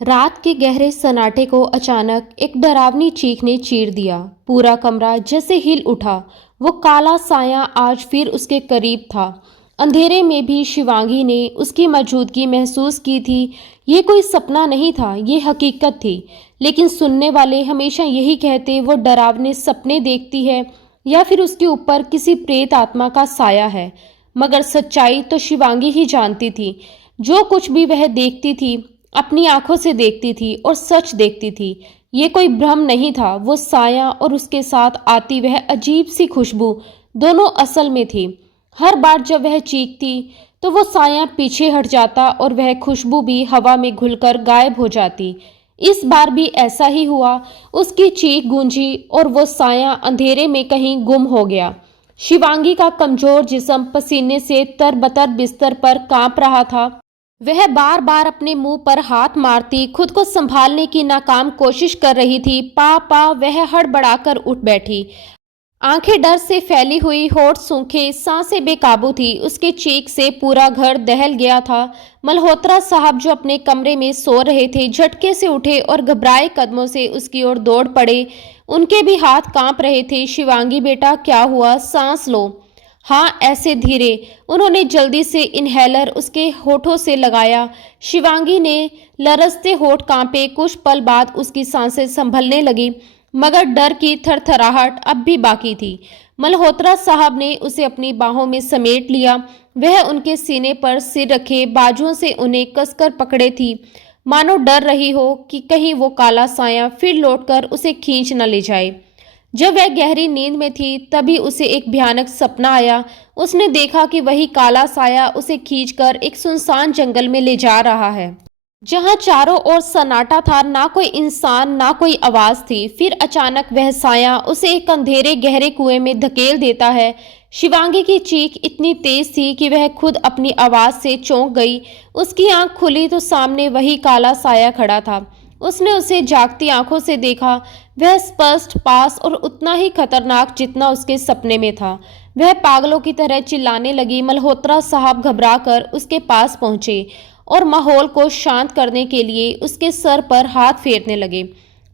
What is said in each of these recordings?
रात के गहरे सन्नाटे को अचानक एक डरावनी चीख ने चीर दिया। पूरा कमरा जैसे हिल उठा। वो काला साया आज फिर उसके करीब था। अंधेरे में भी शिवांगी ने उसकी मौजूदगी महसूस की थी। ये कोई सपना नहीं था, ये हकीकत थी। लेकिन सुनने वाले हमेशा यही कहते वो डरावने सपने देखती है या फिर उसके ऊपर किसी प्रेत आत्मा का साया है। मगर सच्चाई तो शिवांगी ही जानती थी। जो कुछ भी वह देखती थी अपनी आंखों से देखती थी और सच देखती थी। ये कोई भ्रम नहीं था। वो साया और उसके साथ आती वह अजीब सी खुशबू दोनों असल में थी। हर बार जब वह चीखती तो वो साया पीछे हट जाता और वह खुशबू भी हवा में घुलकर गायब हो जाती। इस बार भी ऐसा ही हुआ। उसकी चीख गूंजी और वो साया अंधेरे में कहीं गुम हो गया। शिवांगी का कमजोर जिस्म पसीने से तरबतर बिस्तर पर कांप रहा था। वह बार बार अपने मुंह पर हाथ मारती, खुद को संभालने की नाकाम कोशिश कर रही थी। पा वह हड़बड़ाकर उठ बैठी। आंखें डर से फैली हुई, होठ सूखे, सांसें बेकाबू थी। उसके चीख से पूरा घर दहल गया था। मल्होत्रा साहब जो अपने कमरे में सो रहे थे झटके से उठे और घबराए कदमों से उसकी ओर दौड़ पड़े। उनके भी हाथ कांप रहे थे। शिवांगी बेटा, क्या हुआ? सांस लो। हाँ, ऐसे धीरे। उन्होंने जल्दी से इनहेलर उसके होठों से लगाया। शिवांगी ने लरजते होठ कांपे। कुछ पल बाद उसकी सांसें संभलने लगी, मगर डर की थरथराहट अब भी बाकी थी। मल्होत्रा साहब ने उसे अपनी बाहों में समेट लिया। वह उनके सीने पर सिर रखे बाजुओं से उन्हें कसकर पकड़े थी, मानो डर रही हो कि कहीं वो काला साया फिर लौटकर उसे खींच न ले जाए। जब वह गहरी नींद में थी तभी उसे एक भयानक सपना आया। उसने देखा कि वही काला साया उसे खींचकर एक सुनसान जंगल में ले जा रहा है, जहां चारों ओर सन्नाटा था। ना कोई इंसान, ना कोई आवाज थी। फिर अचानक वह साया उसे एक अंधेरे गहरे कुएं में धकेल देता है। शिवांगी की चीख इतनी तेज थी कि वह खुद अपनी आवाज से चौंक गई। उसकी आंख खुली तो सामने वही काला साया खड़ा था। उसने उसे जागती आंखों से देखा। वह स्पष्ट, पास और उतना ही खतरनाक जितना उसके सपने में था। वह पागलों की तरह चिल्लाने लगी। मल्होत्रा साहब घबराकर उसके पास पहुंचे और माहौल को शांत करने के लिए उसके सर पर हाथ फेरने लगे।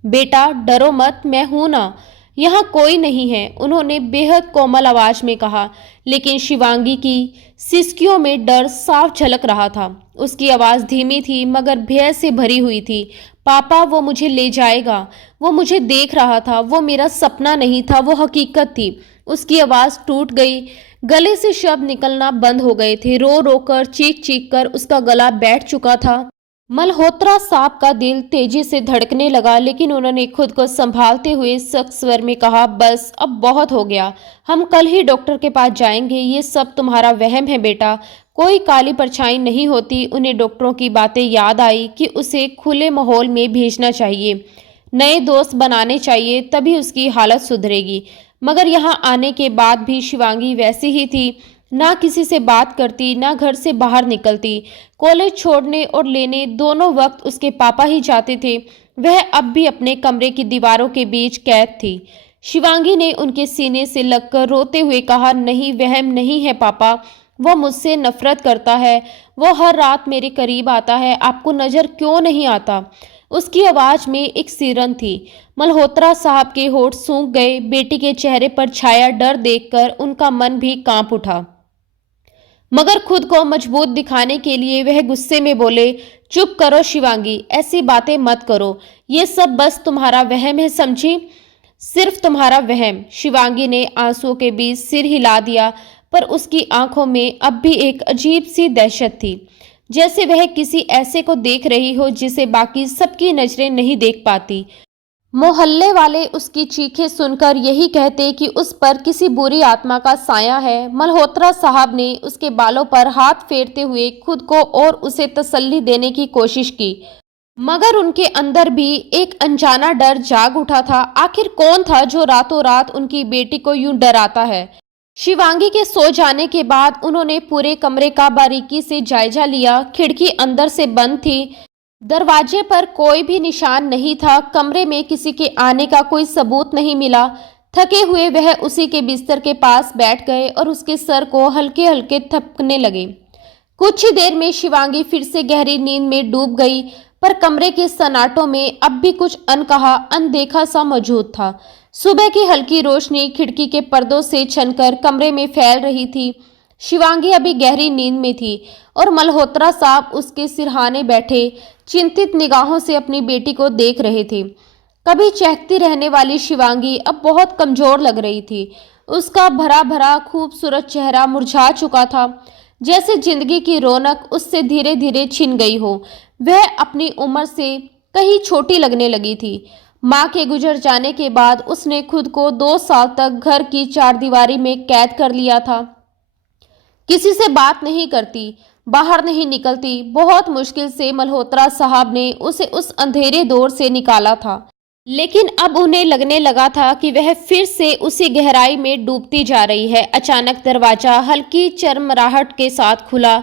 बेटा, डरो मत, मैं हूं ना, यहाँ कोई नहीं है, उन्होंने बेहद कोमल आवाज में कहा। लेकिन शिवांगी की सिसकियों में डर साफ झलक रहा था। उसकी आवाज धीमी थी मगर भय से भरी हुई थी। पापा, वो मुझे ले जाएगा। वो मुझे देख रहा था। वो मेरा सपना नहीं था, वो हकीकत थी। उसकी आवाज टूट गई। गले से शब्द निकलना बंद हो गए थे। रो रो कर, चीख चीख कर उसका गला बैठ चुका था। मल्होत्रा साहब का दिल तेजी से धड़कने लगा, लेकिन उन्होंने खुद को संभालते हुए सख्त स्वर में कहा, बस अब बहुत हो गया। हम कल ही डॉक्टर के पास जाएंगे। ये सब तुम्हारा वहम है बेटा, कोई काली परछाई नहीं होती। उन्हें डॉक्टरों की बातें याद आई कि उसे खुले माहौल में भेजना चाहिए, नए दोस्त बनाने चाहिए, तभी उसकी हालत सुधरेगी। मगर यहाँ आने के बाद भी शिवांगी वैसी ही थी। ना किसी से बात करती, ना घर से बाहर निकलती। कॉलेज छोड़ने और लेने दोनों वक्त उसके पापा ही जाते थे। वह अब भी अपने कमरे की दीवारों के बीच कैद थी। शिवांगी ने उनके सीने से लगकर रोते हुए कहा, नहीं, वहम नहीं है पापा, वो मुझसे नफरत करता है। वो हर रात मेरे करीब आता है। आपको नजर क्यों नहीं आता? उसकी आवाज में एक सिरन थी। मल्होत्रा साहब के होठ सूख गए। बेटी के चेहरे पर छाया डर देखकर उनका मन भी कांप उठा। मगर खुद को मजबूत दिखाने के लिए वह गुस्से में बोले, चुप करो शिवांगी, ऐसी बातें मत करो। ये सब बस तुम्हारा वहम है, समझी? सिर्फ तुम्हारा वहम। शिवांगी ने आंसुओं के बीच सिर हिला दिया, पर उसकी आंखों में अब भी एक अजीब सी दहशत थी, जैसे वह किसी ऐसे को देख रही हो जिसे बाकी सबकी नजरें नहीं देख पाती। मोहल्ले वाले उसकी चीखें सुनकर यही कहते कि उस पर किसी बुरी आत्मा का साया है। मल्होत्रा साहब ने उसके बालों पर हाथ फेरते हुए खुद को और उसे तसल्ली देने की कोशिश की, मगर उनके अंदर भी एक अनजाना डर जाग उठा था। आखिर कौन था जो रातों रात उनकी बेटी को यूं डराता है? शिवांगी के सो जाने के बाद उन्होंने पूरे कमरे का बारीकी से जायजा लिया। खिड़की अंदर से बंद थी। दरवाजे पर कोई भी निशान नहीं था। कमरे में किसी के आने का कोई सबूत नहीं मिला। थके हुए वह उसी के बिस्तर के पास बैठ गए और उसके सर को हल्के हल्के थपकने लगे। कुछ ही देर में शिवांगी फिर से गहरी नींद में डूब गई। पर कमरे के सन्नाटों में अब भी कुछ अनकहा अनदेखा सा मौजूद था। सुबह की हल्की रोशनी खिड़की के पर्दों से छनकर कमरे में फैल रही थी। शिवांगी अभी गहरी नींद में थी और मल्होत्रा साहब उसके सिरहाने बैठे चिंतित निगाहों से अपनी बेटी को देख रहे थे। कभी चहकती रहने वाली शिवांगी अब बहुत कमजोर लग रही थी। उसका भरा भरा खूबसूरत चेहरा मुरझा चुका था, जैसे जिंदगी की रौनक उससे धीरे धीरे छिन गई हो। वह अपनी उम्र से कहीं छोटी लगने लगी थी। माँ के गुजर जाने के बाद उसने खुद को 2 साल तक घर की चारदीवारी में कैद कर लिया था। किसी से बात नहीं करती, बाहर नहीं निकलती। बहुत मुश्किल से मल्होत्रा साहब ने उसे उस अंधेरे दौर से निकाला था, लेकिन अब उन्हें लगने लगा था कि वह फिर से उसी गहराई में डूबती जा रही है। अचानक दरवाजा हल्की चरमराहट के साथ खुला।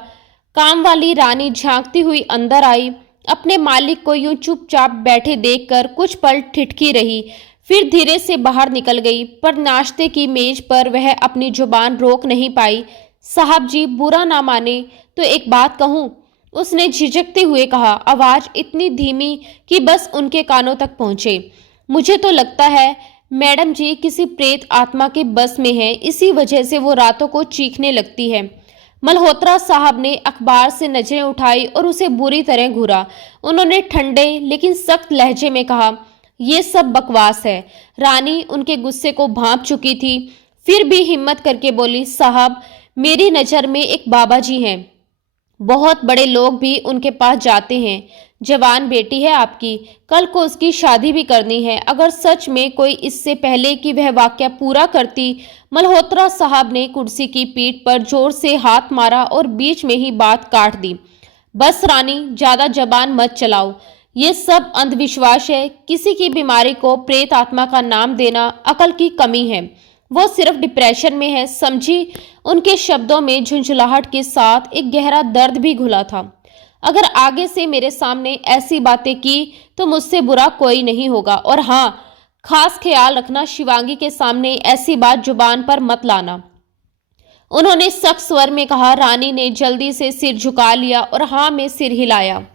काम वाली रानी झांकती हुई अंदर आई। अपने मालिक को यूं चुपचाप बैठे देखकर कुछ पल ठिठकी रही, फिर धीरे से बाहर निकल गई। पर नाश्ते की मेज पर वह अपनी जुबान रोक नहीं पाई। साहब जी, बुरा ना माने तो एक बात कहूँ, उसने झिझकते हुए कहा, आवाज इतनी धीमी कि बस उनके कानों तक पहुंचे। मुझे तो लगता है मैडम जी किसी प्रेत आत्मा के बस में है, इसी वजह से वो रातों को चीखने लगती है। मल्होत्रा साहब ने अखबार से नजरें उठाई और उसे बुरी तरह घूरा। उन्होंने ठंडे लेकिन सख्त लहजे में कहा, यह सब बकवास है। रानी उनके गुस्से को भांप चुकी थी, फिर भी हिम्मत करके बोली, साहब मेरी नज़र में एक बाबा जी हैं, बहुत बड़े लोग भी उनके पास जाते हैं। जवान बेटी है आपकी, कल को उसकी शादी भी करनी है। अगर सच में कोई इससे पहले कि वह वाक्य पूरा करती, मल्होत्रा साहब ने कुर्सी की पीठ पर जोर से हाथ मारा और बीच में ही बात काट दी। बस रानी, ज्यादा जबान मत चलाओ। ये सब अंधविश्वास है। किसी की बीमारी को प्रेत आत्मा का नाम देना अकल की कमी है। वो सिर्फ डिप्रेशन में है, समझी। उनके शब्दों में झुंझलाहट के साथ एक गहरा दर्द भी घुला था। अगर आगे से मेरे सामने ऐसी बातें की तो मुझसे बुरा कोई नहीं होगा। और हाँ, खास ख्याल रखना, शिवांगी के सामने ऐसी बात जुबान पर मत लाना, उन्होंने सख्त स्वर में कहा। रानी ने जल्दी से सिर झुका लिया और हाँ में सिर हिलाया।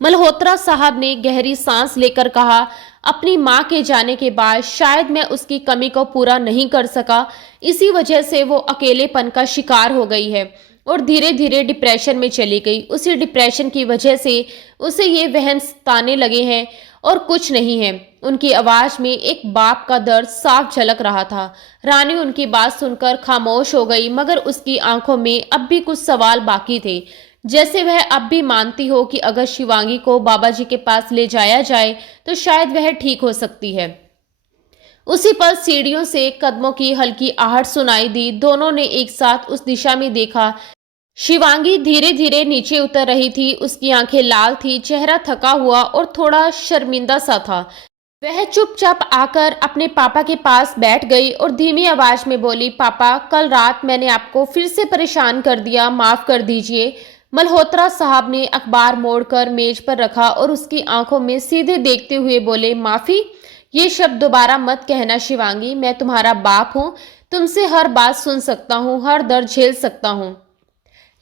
मल्होत्रा साहब ने गहरी सांस लेकर कहा, अपनी माँ के जाने के बाद शायद मैं उसकी कमी को पूरा नहीं कर सका, इसी वजह से वो अकेलेपन का शिकार हो गई है और धीरे धीरे डिप्रेशन में चली गई। उसी डिप्रेशन की वजह से उसे ये वहम सताने लगे हैं और कुछ नहीं है। उनकी आवाज में एक बाप का दर्द साफ झलक रहा था। रानी उनकी बात सुनकर खामोश हो गई, मगर उसकी आंखों में अब भी कुछ सवाल बाकी थे, जैसे वह अब भी मानती हो कि अगर शिवांगी को बाबा जी के पास ले जाया जाए तो शायद वह ठीक हो सकती है। उसी पल सीढ़ियों से कदमों की हल्की आहट सुनाई दी। दोनों ने एक साथ उस दिशा में देखा। शिवांगी धीरे धीरे नीचे उतर रही थी। उसकी आंखें लाल थी, चेहरा थका हुआ और थोड़ा शर्मिंदा सा था। वह चुपचाप आकर अपने पापा के पास बैठ गई और धीमी आवाज में बोली, पापा, कल रात मैंने आपको फिर से परेशान कर दिया, माफ कर दीजिए। मल्होत्रा साहब ने अखबार मोड़कर मेज पर रखा और उसकी आंखों में सीधे देखते हुए बोले, माफी? ये शब्द दोबारा मत कहना शिवांगी। मैं तुम्हारा बाप हूँ, तुमसे हर बात सुन सकता हूँ, हर दर्द झेल सकता हूँ,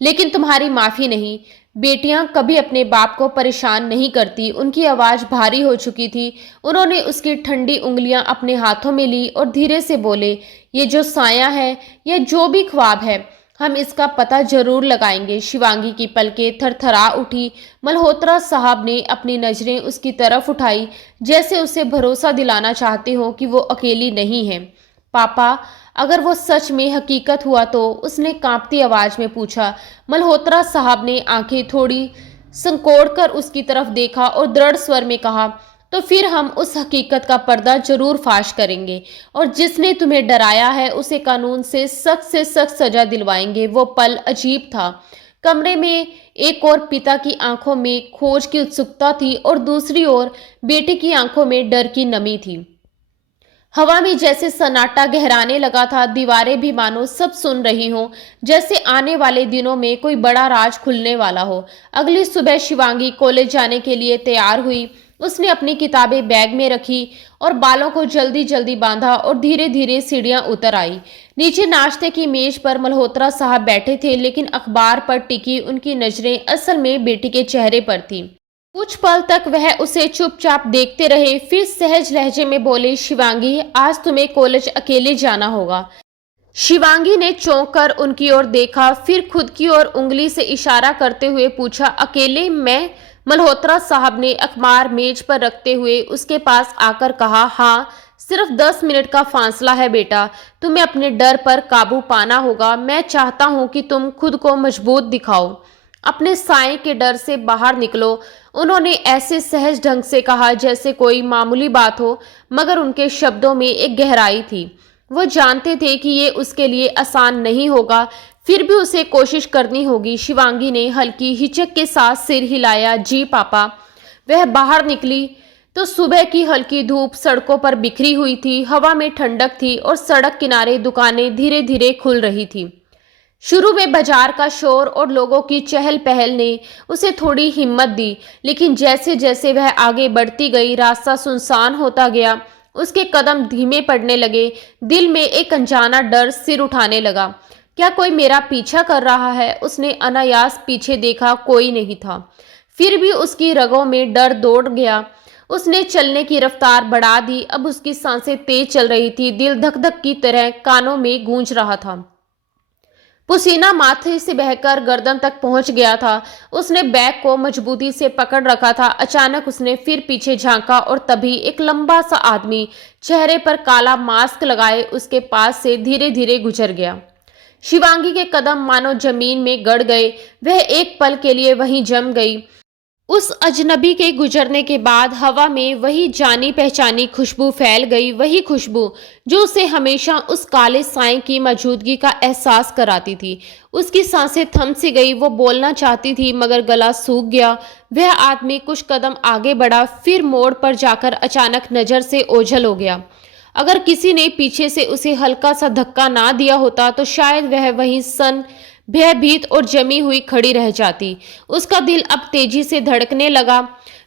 लेकिन तुम्हारी माफी नहीं। बेटियां कभी अपने बाप को परेशान नहीं करती। उनकी आवाज भारी हो चुकी थी। उन्होंने उसकी ठंडी उंगलियां अपने हाथों में ली और धीरे से बोले, ये जो साया है, यह जो भी ख्वाब है, हम इसका पता जरूर लगाएंगे। शिवांगी की पलकें थरथरा उठी। मल्होत्रा साहब ने अपनी नजरें उसकी तरफ उठाई, जैसे उसे भरोसा दिलाना चाहते हो कि वो अकेली नहीं है। पापा, अगर वो सच में हकीकत हुआ तो? उसने कांपती आवाज में पूछा। मल्होत्रा साहब ने आंखें थोड़ी संकोड़कर उसकी तरफ देखा और दृढ़ स्वर में कहा, तो फिर हम उस हकीकत का पर्दा जरूर फाश करेंगे और जिसने तुम्हें डराया है उसे कानून से सख्त सजा दिलवाएंगे। वो पल अजीब था। कमरे में एक ओर पिता की आंखों में खोज की उत्सुकता थी और दूसरी ओर बेटे की आंखों में डर की नमी थी। हवा में जैसे सन्नाटा गहराने लगा था। दीवारें भी मानो सब सुन रही हों, जैसे आने वाले दिनों में कोई बड़ा राज खुलने वाला हो। अगली सुबह शिवांगी कॉलेज जाने के लिए तैयार हुई। उसने अपनी किताबें बैग में रखी और बालों को जल्दी जल्दी बांधा और धीरे धीरे सीढ़ियां उतर आई। नीचे नाश्ते की मेज पर मल्होत्रा साहब बैठे थे, लेकिन अखबार पर टिकी उनकी नजरें असल में बेटी के चेहरे पर थी। कुछ पल तक वह उसे चुपचाप देखते रहे, फिर सहज लहजे में बोले, शिवांगी, आज तुम्हें कॉलेज अकेले जाना होगा। शिवांगी ने चौंक कर उनकी ओर देखा, फिर खुद की ओर उंगली से इशारा करते हुए पूछा, अकेले? मैं? मल्होत्रा साहब ने अखबार मेज पर रखते हुए उसके पास आकर कहा, हाँ, सिर्फ 10 मिनट का फासला है बेटा, तुम्हें अपने डर पर काबू पाना होगा। मैं चाहता हूं कि तुम खुद को मजबूत दिखाओ, अपने साए के डर से बाहर निकलो। उन्होंने ऐसे सहज ढंग से कहा जैसे कोई मामूली बात हो, मगर उनके शब्दों में एक गहराई थी। वो जानते थे कि ये उसके लिए आसान नहीं होगा, फिर भी उसे कोशिश करनी होगी। शिवांगी ने हल्की हिचक के साथ सिर हिलाया, जी पापा। वह बाहर निकली तो सुबह की हल्की धूप सड़कों पर बिखरी हुई थी, हवा में ठंडक थी और सड़क किनारे दुकानें धीरे धीरे खुल रही थी। शुरू में बाजार का शोर और लोगों की चहल पहल ने उसे थोड़ी हिम्मत दी, लेकिन जैसे जैसे वह आगे बढ़ती गई, रास्ता सुनसान होता गया, उसके कदम धीमे पड़ने लगे। दिल में एक अनजाना डर सिर उठाने लगा। क्या कोई मेरा पीछा कर रहा है? उसने अनायास पीछे देखा, कोई नहीं था। फिर भी उसकी रगों में डर दौड़ गया। उसने चलने की रफ्तार बढ़ा दी। अब उसकी सांसें तेज चल रही थी, दिल धक धक की तरह कानों में गूंज रहा था। पसीना माथे से बहकर गर्दन तक पहुंच गया था। उसने बैग को मजबूती से पकड़ रखा था। अचानक उसने फिर पीछे झांका और तभी एक लंबा सा आदमी चेहरे पर काला मास्क लगाए उसके पास से धीरे धीरे गुजर गया। शिवांगी के कदम मानो जमीन में गड़ गए। वह एक पल के लिए वहीं जम गई। उस अजनबी के गुजरने के बाद हवा में वही जानी पहचानी खुशबू फैल गई, वही खुशबू जो उसे हमेशा उस काले साए की मौजूदगी का एहसास कराती थी। उसकी सांसें थम सी गई। वो बोलना चाहती थी मगर गला सूख गया। वह आदमी कुछ कदम आगे बढ़ा, फिर मोड़ पर जाकर अचानक नजर से ओझल हो गया। अगर किसी ने पीछे से उसे हल्का सा धक्का ना दिया होता तो शायद वह वहीं सन भयभीत और जमी हुई खड़ी रह जाती। उसका दिल अब तेजी से धड़कने लगा।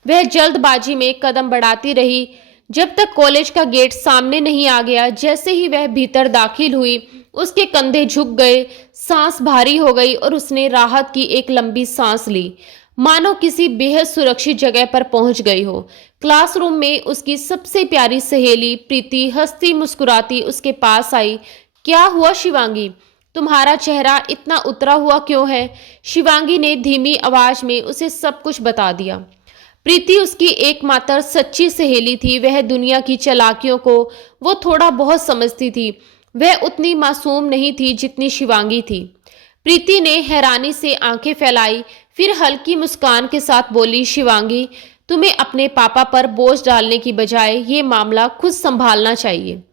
वह जल्दबाजी में कदम बढ़ाती रही जब तक कॉलेज का गेट सामने नहीं आ गया। जैसे ही वह भीतर दाखिल हुई, उसके कंधे झुक गए, सांस भारी हो गई और उसने राहत की एक लंबी सांस ली, मानो किसी बेहद सुरक्षित जगह पर पहुंच गई हो। क्लासरूम में उसकी सबसे प्यारी सहेली प्रीति हंसती मुस्कुराती उसके पास आई। क्या हुआ शिवांगी, तुम्हारा चेहरा इतना उतरा हुआ क्यों है? शिवांगी ने धीमी आवाज में उसे सब कुछ बता दिया। प्रीति उसकी एकमात्र सच्ची सहेली थी। वह दुनिया की चालाकियों को वो थोड़ा बहुत समझती थी। वह उतनी मासूम नहीं थी जितनी शिवांगी थी। प्रीति ने हैरानी से आंखें फैलाई, फिर हल्की मुस्कान के साथ बोली, शिवांगी, तुम्हें अपने पापा पर बोझ डालने की बजाय ये मामला खुद संभालना चाहिए।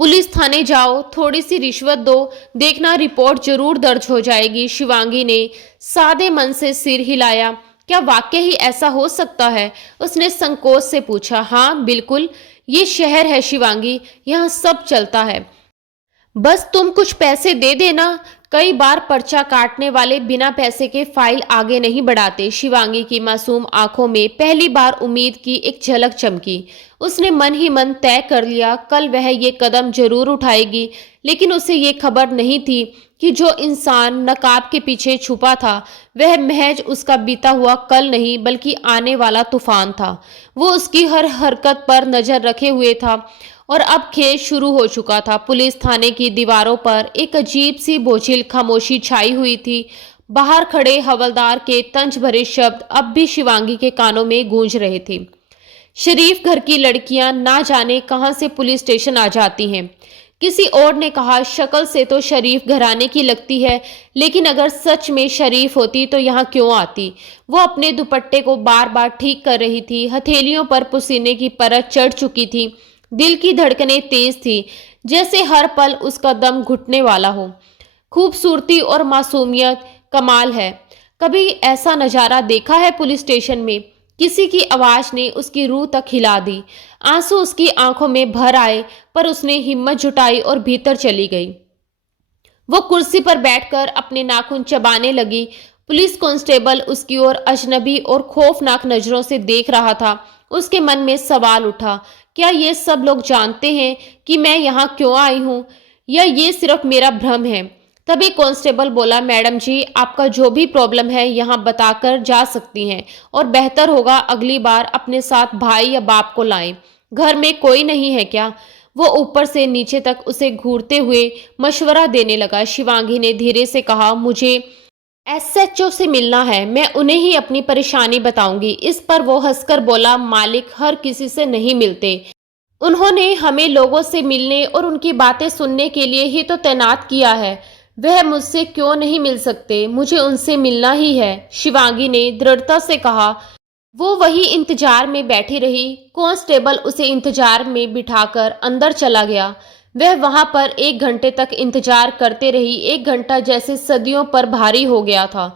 पुलिस थाने जाओ, थोड़ी सी रिश्वत दो, देखना रिपोर्ट जरूर दर्ज हो जाएगी। शिवांगी ने सादे मन से सिर हिलाया। क्या वाकई ही ऐसा हो सकता है? उसने संकोच से पूछा। हाँ बिल्कुल, ये शहर है शिवांगी, यहाँ सब चलता है, बस तुम कुछ पैसे दे देना। कई बार पर्चा काटने वाले बिना पैसे के फाइल आगे नहीं बढ़ाते। शिवांगी की मासूम आंखों में पहली बार उम्मीद की एक झलक चमकी। उसने मन ही मन तय कर लिया, कल वह ये कदम जरूर उठाएगी। लेकिन उसे ये खबर नहीं थी कि जो इंसान नकाब के पीछे छुपा था वह महज उसका बीता हुआ कल नहीं बल्कि आने वाला तूफान था। वो उसकी हर हरकत पर नजर रखे हुए था और अब खेल शुरू हो चुका था। पुलिस थाने की दीवारों पर एक अजीब सी बोझिल खामोशी छाई हुई थी। बाहर खड़े हवलदार के तंज भरे शब्द अब भी शिवांगी के कानों में गूंज रहे थे। शरीफ घर की लड़कियां ना जाने कहां से पुलिस स्टेशन आ जाती हैं। किसी और ने कहा, शक्ल से तो शरीफ घराने की लगती है, लेकिन अगर सच में शरीफ होती तो यहाँ क्यों आती? वो अपने दुपट्टे को बार बार ठीक कर रही थी। हथेलियों पर पसीने की परत चढ़ चुकी थी। दिल की धड़कनें तेज थी, जैसे हर पल उसका दम घुटने वाला हो। खूबसूरती और मासूमियत कमाल है। कभी ऐसा नजारा देखा है पुलिस स्टेशन में? किसी की आवाज ने उसकी रूह तक हिला दी। आंसू उसकी आंखों में भर आए, पर उसने हिम्मत जुटाई और भीतर चली गई। वो कुर्सी पर बैठकर अपने नाखून चबाने लगी। पुलिस कांस्टेबल उसकी ओर अजनबी और खौफनाक नजरों से देख रहा था। उसके मन में सवाल उठा, क्या ये सब लोग जानते हैं कि मैं यहाँ क्यों आई हूँ, या ये सिर्फ मेरा भ्रम है? तभी कांस्टेबल बोला, मैडम जी आपका जो भी प्रॉब्लम है यहाँ बताकर जा सकती हैं और बेहतर होगा अगली बार अपने साथ भाई या बाप को लाएं। घर में कोई नहीं है क्या? वो ऊपर से नीचे तक उसे घूरते हुए मशवरा देने लगा। शिवांगी ने धीरे से कहा, मुझे एसएचओ से मिलना है, मैं उन्हें ही अपनी परेशानी बताऊंगी। इस पर वो हंसकर बोला, मालिक हर किसी से नहीं मिलते, उन्होंने हमें लोगों से मिलने और उनकी बातें सुनने के लिए ही तो तैनात किया है। वह मुझसे क्यों नहीं मिल सकते? मुझे उनसे मिलना ही है, शिवांगी ने दृढ़ता से कहा। वो वही इंतजार में बैठी रही। कांस्टेबल उसे इंतजार में बिठाकर अंदर चला गया। वह वहां पर 1 घंटे तक इंतजार करते रही। 1 घंटा जैसे सदियों पर भारी हो गया था।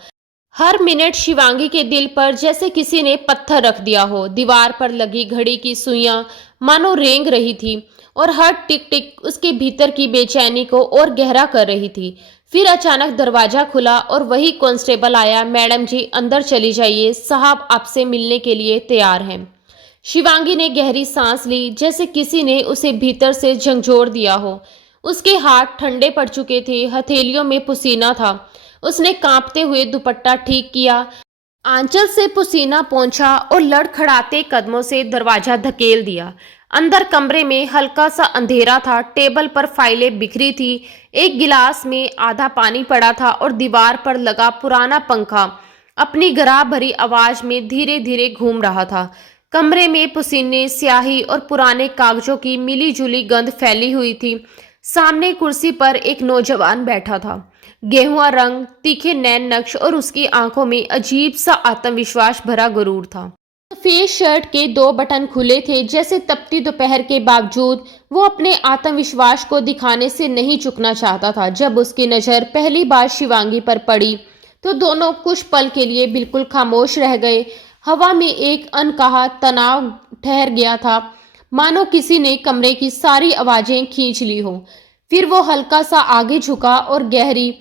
हर मिनट शिवांगी के दिल पर जैसे किसी ने पत्थर रख दिया हो। दीवार पर लगी घड़ी की सुइयां मानो रेंग रही थी और हर टिक टिक उसके भीतर की बेचैनी को और गहरा कर रही थी। फिर अचानक दरवाजा खुला और वही कांस्टेबल आया। मैडम जी अंदर चली जाइए, साहब आपसे मिलने के लिए तैयार हैं। शिवांगी ने गहरी सांस ली, जैसे किसी ने उसे भीतर से झंझोर दिया हो। उसके हाथ ठंडे पड़ चुके थे, हथेलियों में पसीना था। उसने कांपते हुए दुपट्टा ठीक किया, आंचल से पसीना पोंछा और लड़खड़ाते कदमों से दरवाजा धकेल दिया। अंदर कमरे में हल्का सा अंधेरा था। टेबल पर फाइलें बिखरी थी, एक गिलास में आधा पानी पड़ा था और दीवार पर लगा पुराना पंखा अपनी गराह भरी आवाज में धीरे धीरे घूम रहा था। कमरे में पसीने, स्याही और पुराने कागजों की मिली जुली गंध फैली हुई थी। सामने कुर्सी पर एक नौजवान बैठा था, गेहुआ रंग, तीखे नैन नक्श और उसकी आंखों में अजीब सा आत्मविश्वास भरा गुरूर था। सफेद शर्ट के 2 बटन खुले थे, जैसे तपती दोपहर के बावजूद वो अपने आत्मविश्वास को दिखाने से नहीं चुकना चाहता था। जब उसकी नजर पहली बार शिवांगी पर पड़ी तो दोनों कुछ पल के लिए बिल्कुल खामोश रह गए। हवा में एक अनकहा तनाव ठहर गया था, मानो किसी ने कमरे की सारी आवाजें खींच ली हो। फिर वो हल्का सा आगे झुका और गहरी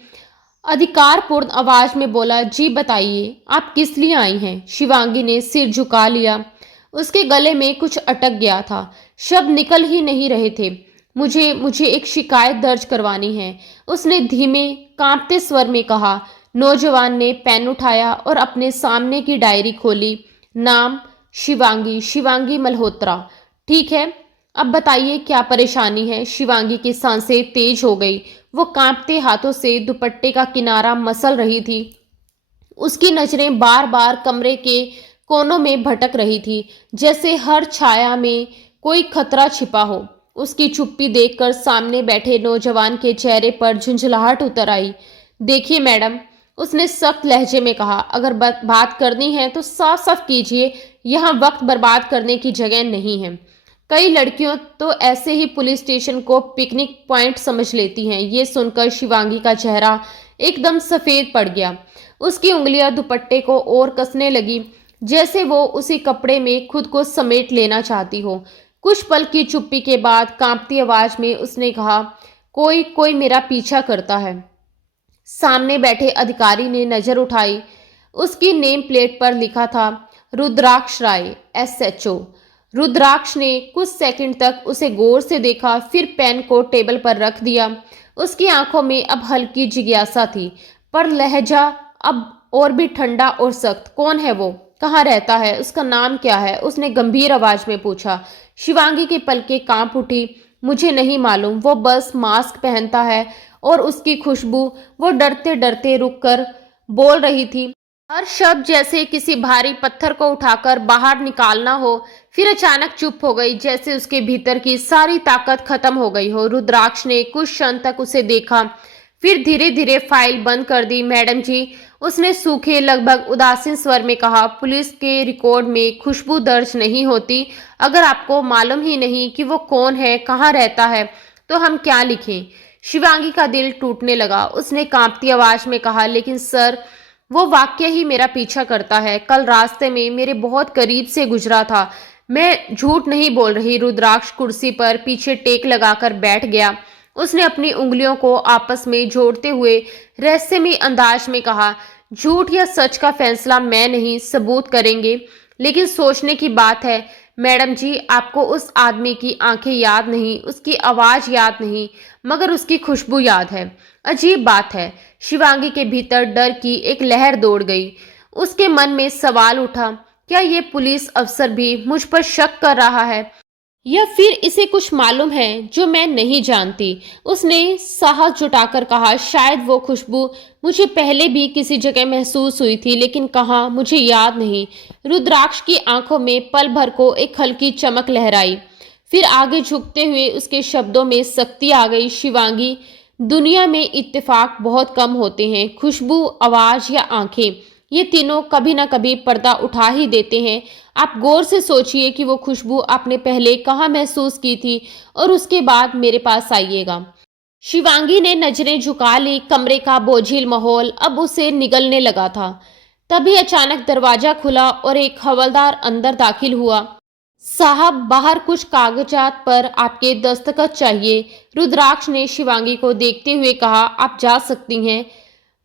अधिकारपूर्ण आवाज में बोला, जी बताइए आप किस लिए आई हैं? शिवांगी ने सिर झुका लिया। उसके गले में कुछ अटक गया था, शब्द निकल ही नहीं रहे थे। मुझे मुझे एक शिकायत दर्ज करवानी है, उसने धीमे कांपते स्वर में कहा। नौजवान ने पेन उठाया और अपने सामने की डायरी खोली। नाम शिवांगी, शिवांगी मल्होत्रा। ठीक है, अब बताइए क्या परेशानी है? शिवांगी की सांसें तेज हो गई। वो कांपते हाथों से दुपट्टे का किनारा मसल रही थी। उसकी नजरें बार बार कमरे के कोनों में भटक रही थी, जैसे हर छाया में कोई खतरा छिपा हो। उसकी चुप्पी देखकर सामने बैठे नौजवान के चेहरे पर झुंझलाहट उतर आई। देखिए मैडम, उसने सख्त लहजे में कहा, अगर बात करनी है तो साफ साफ कीजिए, यहाँ वक्त बर्बाद करने की जगह नहीं है। कई लड़कियों तो ऐसे ही पुलिस स्टेशन को पिकनिक पॉइंट समझ लेती हैं। ये सुनकर शिवांगी का चेहरा एकदम सफेद पड़ गया। उसकी उंगलियां दुपट्टे को और कसने लगी, जैसे वो उसी कपड़े में खुद को समेट लेना चाहती हो। कुछ पल की चुप्पी के बाद कांपती आवाज में उसने कहा, कोई कोई मेरा पीछा करता है। सामने बैठे अधिकारी ने नजर उठाई। उसकी नेम प्लेट पर लिखा था, रुद्राक्ष राय, एसएचओ। रुद्राक्ष ने कुछ सेकंड तक उसे गौर से देखा, फिर पेन को टेबल पर रख दिया। उसकी आंखों में अब हल्की जिज्ञासा थी, पर लहजा अब और भी ठंडा और सख्त। कौन है वो? कहाँ रहता है? उसका नाम क्या है? उसने गंभीर आवाज में पूछा। शिवांगी की पलकें कांप उठी। मुझे नहीं मालूम, वो बस मास्क पहनता है और उसकी खुशबू। वो डरते डरते रुककर बोल रही थी, हर शब्द जैसे किसी भारी पत्थर को उठाकर बाहर निकालना हो। फिर अचानक चुप हो गई, जैसे उसके भीतर की सारी ताकत खत्म हो गई हो। रुद्राक्ष ने कुछ क्षण तक उसे देखा, फिर धीरे धीरे फाइल बंद कर दी। मैडम जी, उसने सूखे लगभग उदासीन स्वर में कहा, पुलिस के रिकॉर्ड में खुशबू दर्ज नहीं होती। अगर आपको मालूम ही नहीं कि वो कौन है, कहाँ रहता है, तो हम क्या लिखें? शिवांगी का दिल टूटने लगा। उसने कांपती आवाज में कहा, लेकिन सर, वो वाकई ही मेरा पीछा करता है। कल रास्ते में मेरे बहुत करीब से गुजरा था। मैं झूठ नहीं बोल रही। रुद्राक्ष कुर्सी पर पीछे टेक लगाकर बैठ गया। उसने अपनी उंगलियों को आपस में जोड़ते हुए रहस्यमय अंदाज में कहा, झूठ या सच का फैसला मैं नहीं, सबूत करेंगे। लेकिन सोचने की बात है, मैडम जी, आपको उस आदमी की आंखें याद नहीं, उसकी आवाज याद नहीं, मगर उसकी खुशबू याद है। अजीब बात है। शिवांगी के भीतर डर की एक लहर दौड़ गई। उसके मन में सवाल उठा, क्या ये पुलिस अफसर भी मुझ पर शक कर रहा है, या फिर इसे कुछ मालूम है जो मैं नहीं जानती। उसने साहस जुटाकर कहा, शायद वो खुशबू मुझे पहले भी किसी जगह महसूस हुई थी, लेकिन कहाँ मुझे याद नहीं। रुद्राक्ष की आंखों में पल भर को एक हल्की चमक लहराई, फिर आगे झुकते हुए उसके शब्दों में सख्ती आ गई। शिवांगी, दुनिया में इत्तेफाक बहुत कम होते हैं। खुशबू, आवाज या आंखें, ये तीनों कभी ना कभी पर्दा उठा ही देते हैं। आप गौर से सोचिए कि वो खुशबू आपने पहले कहाँ महसूस की थी और उसके बाद मेरे पास आइएगा। शिवांगी ने नजरें झुका ली। कमरे का बोझिल माहौल अब उसे निगलने लगा था। तभी अचानक दरवाजा खुला और एक हवलदार अंदर दाखिल हुआ। साहब, बाहर कुछ कागजात पर आपके दस्तखत चाहिए। रुद्राक्ष ने शिवांगी को देखते हुए कहा, आप जा सकती हैं।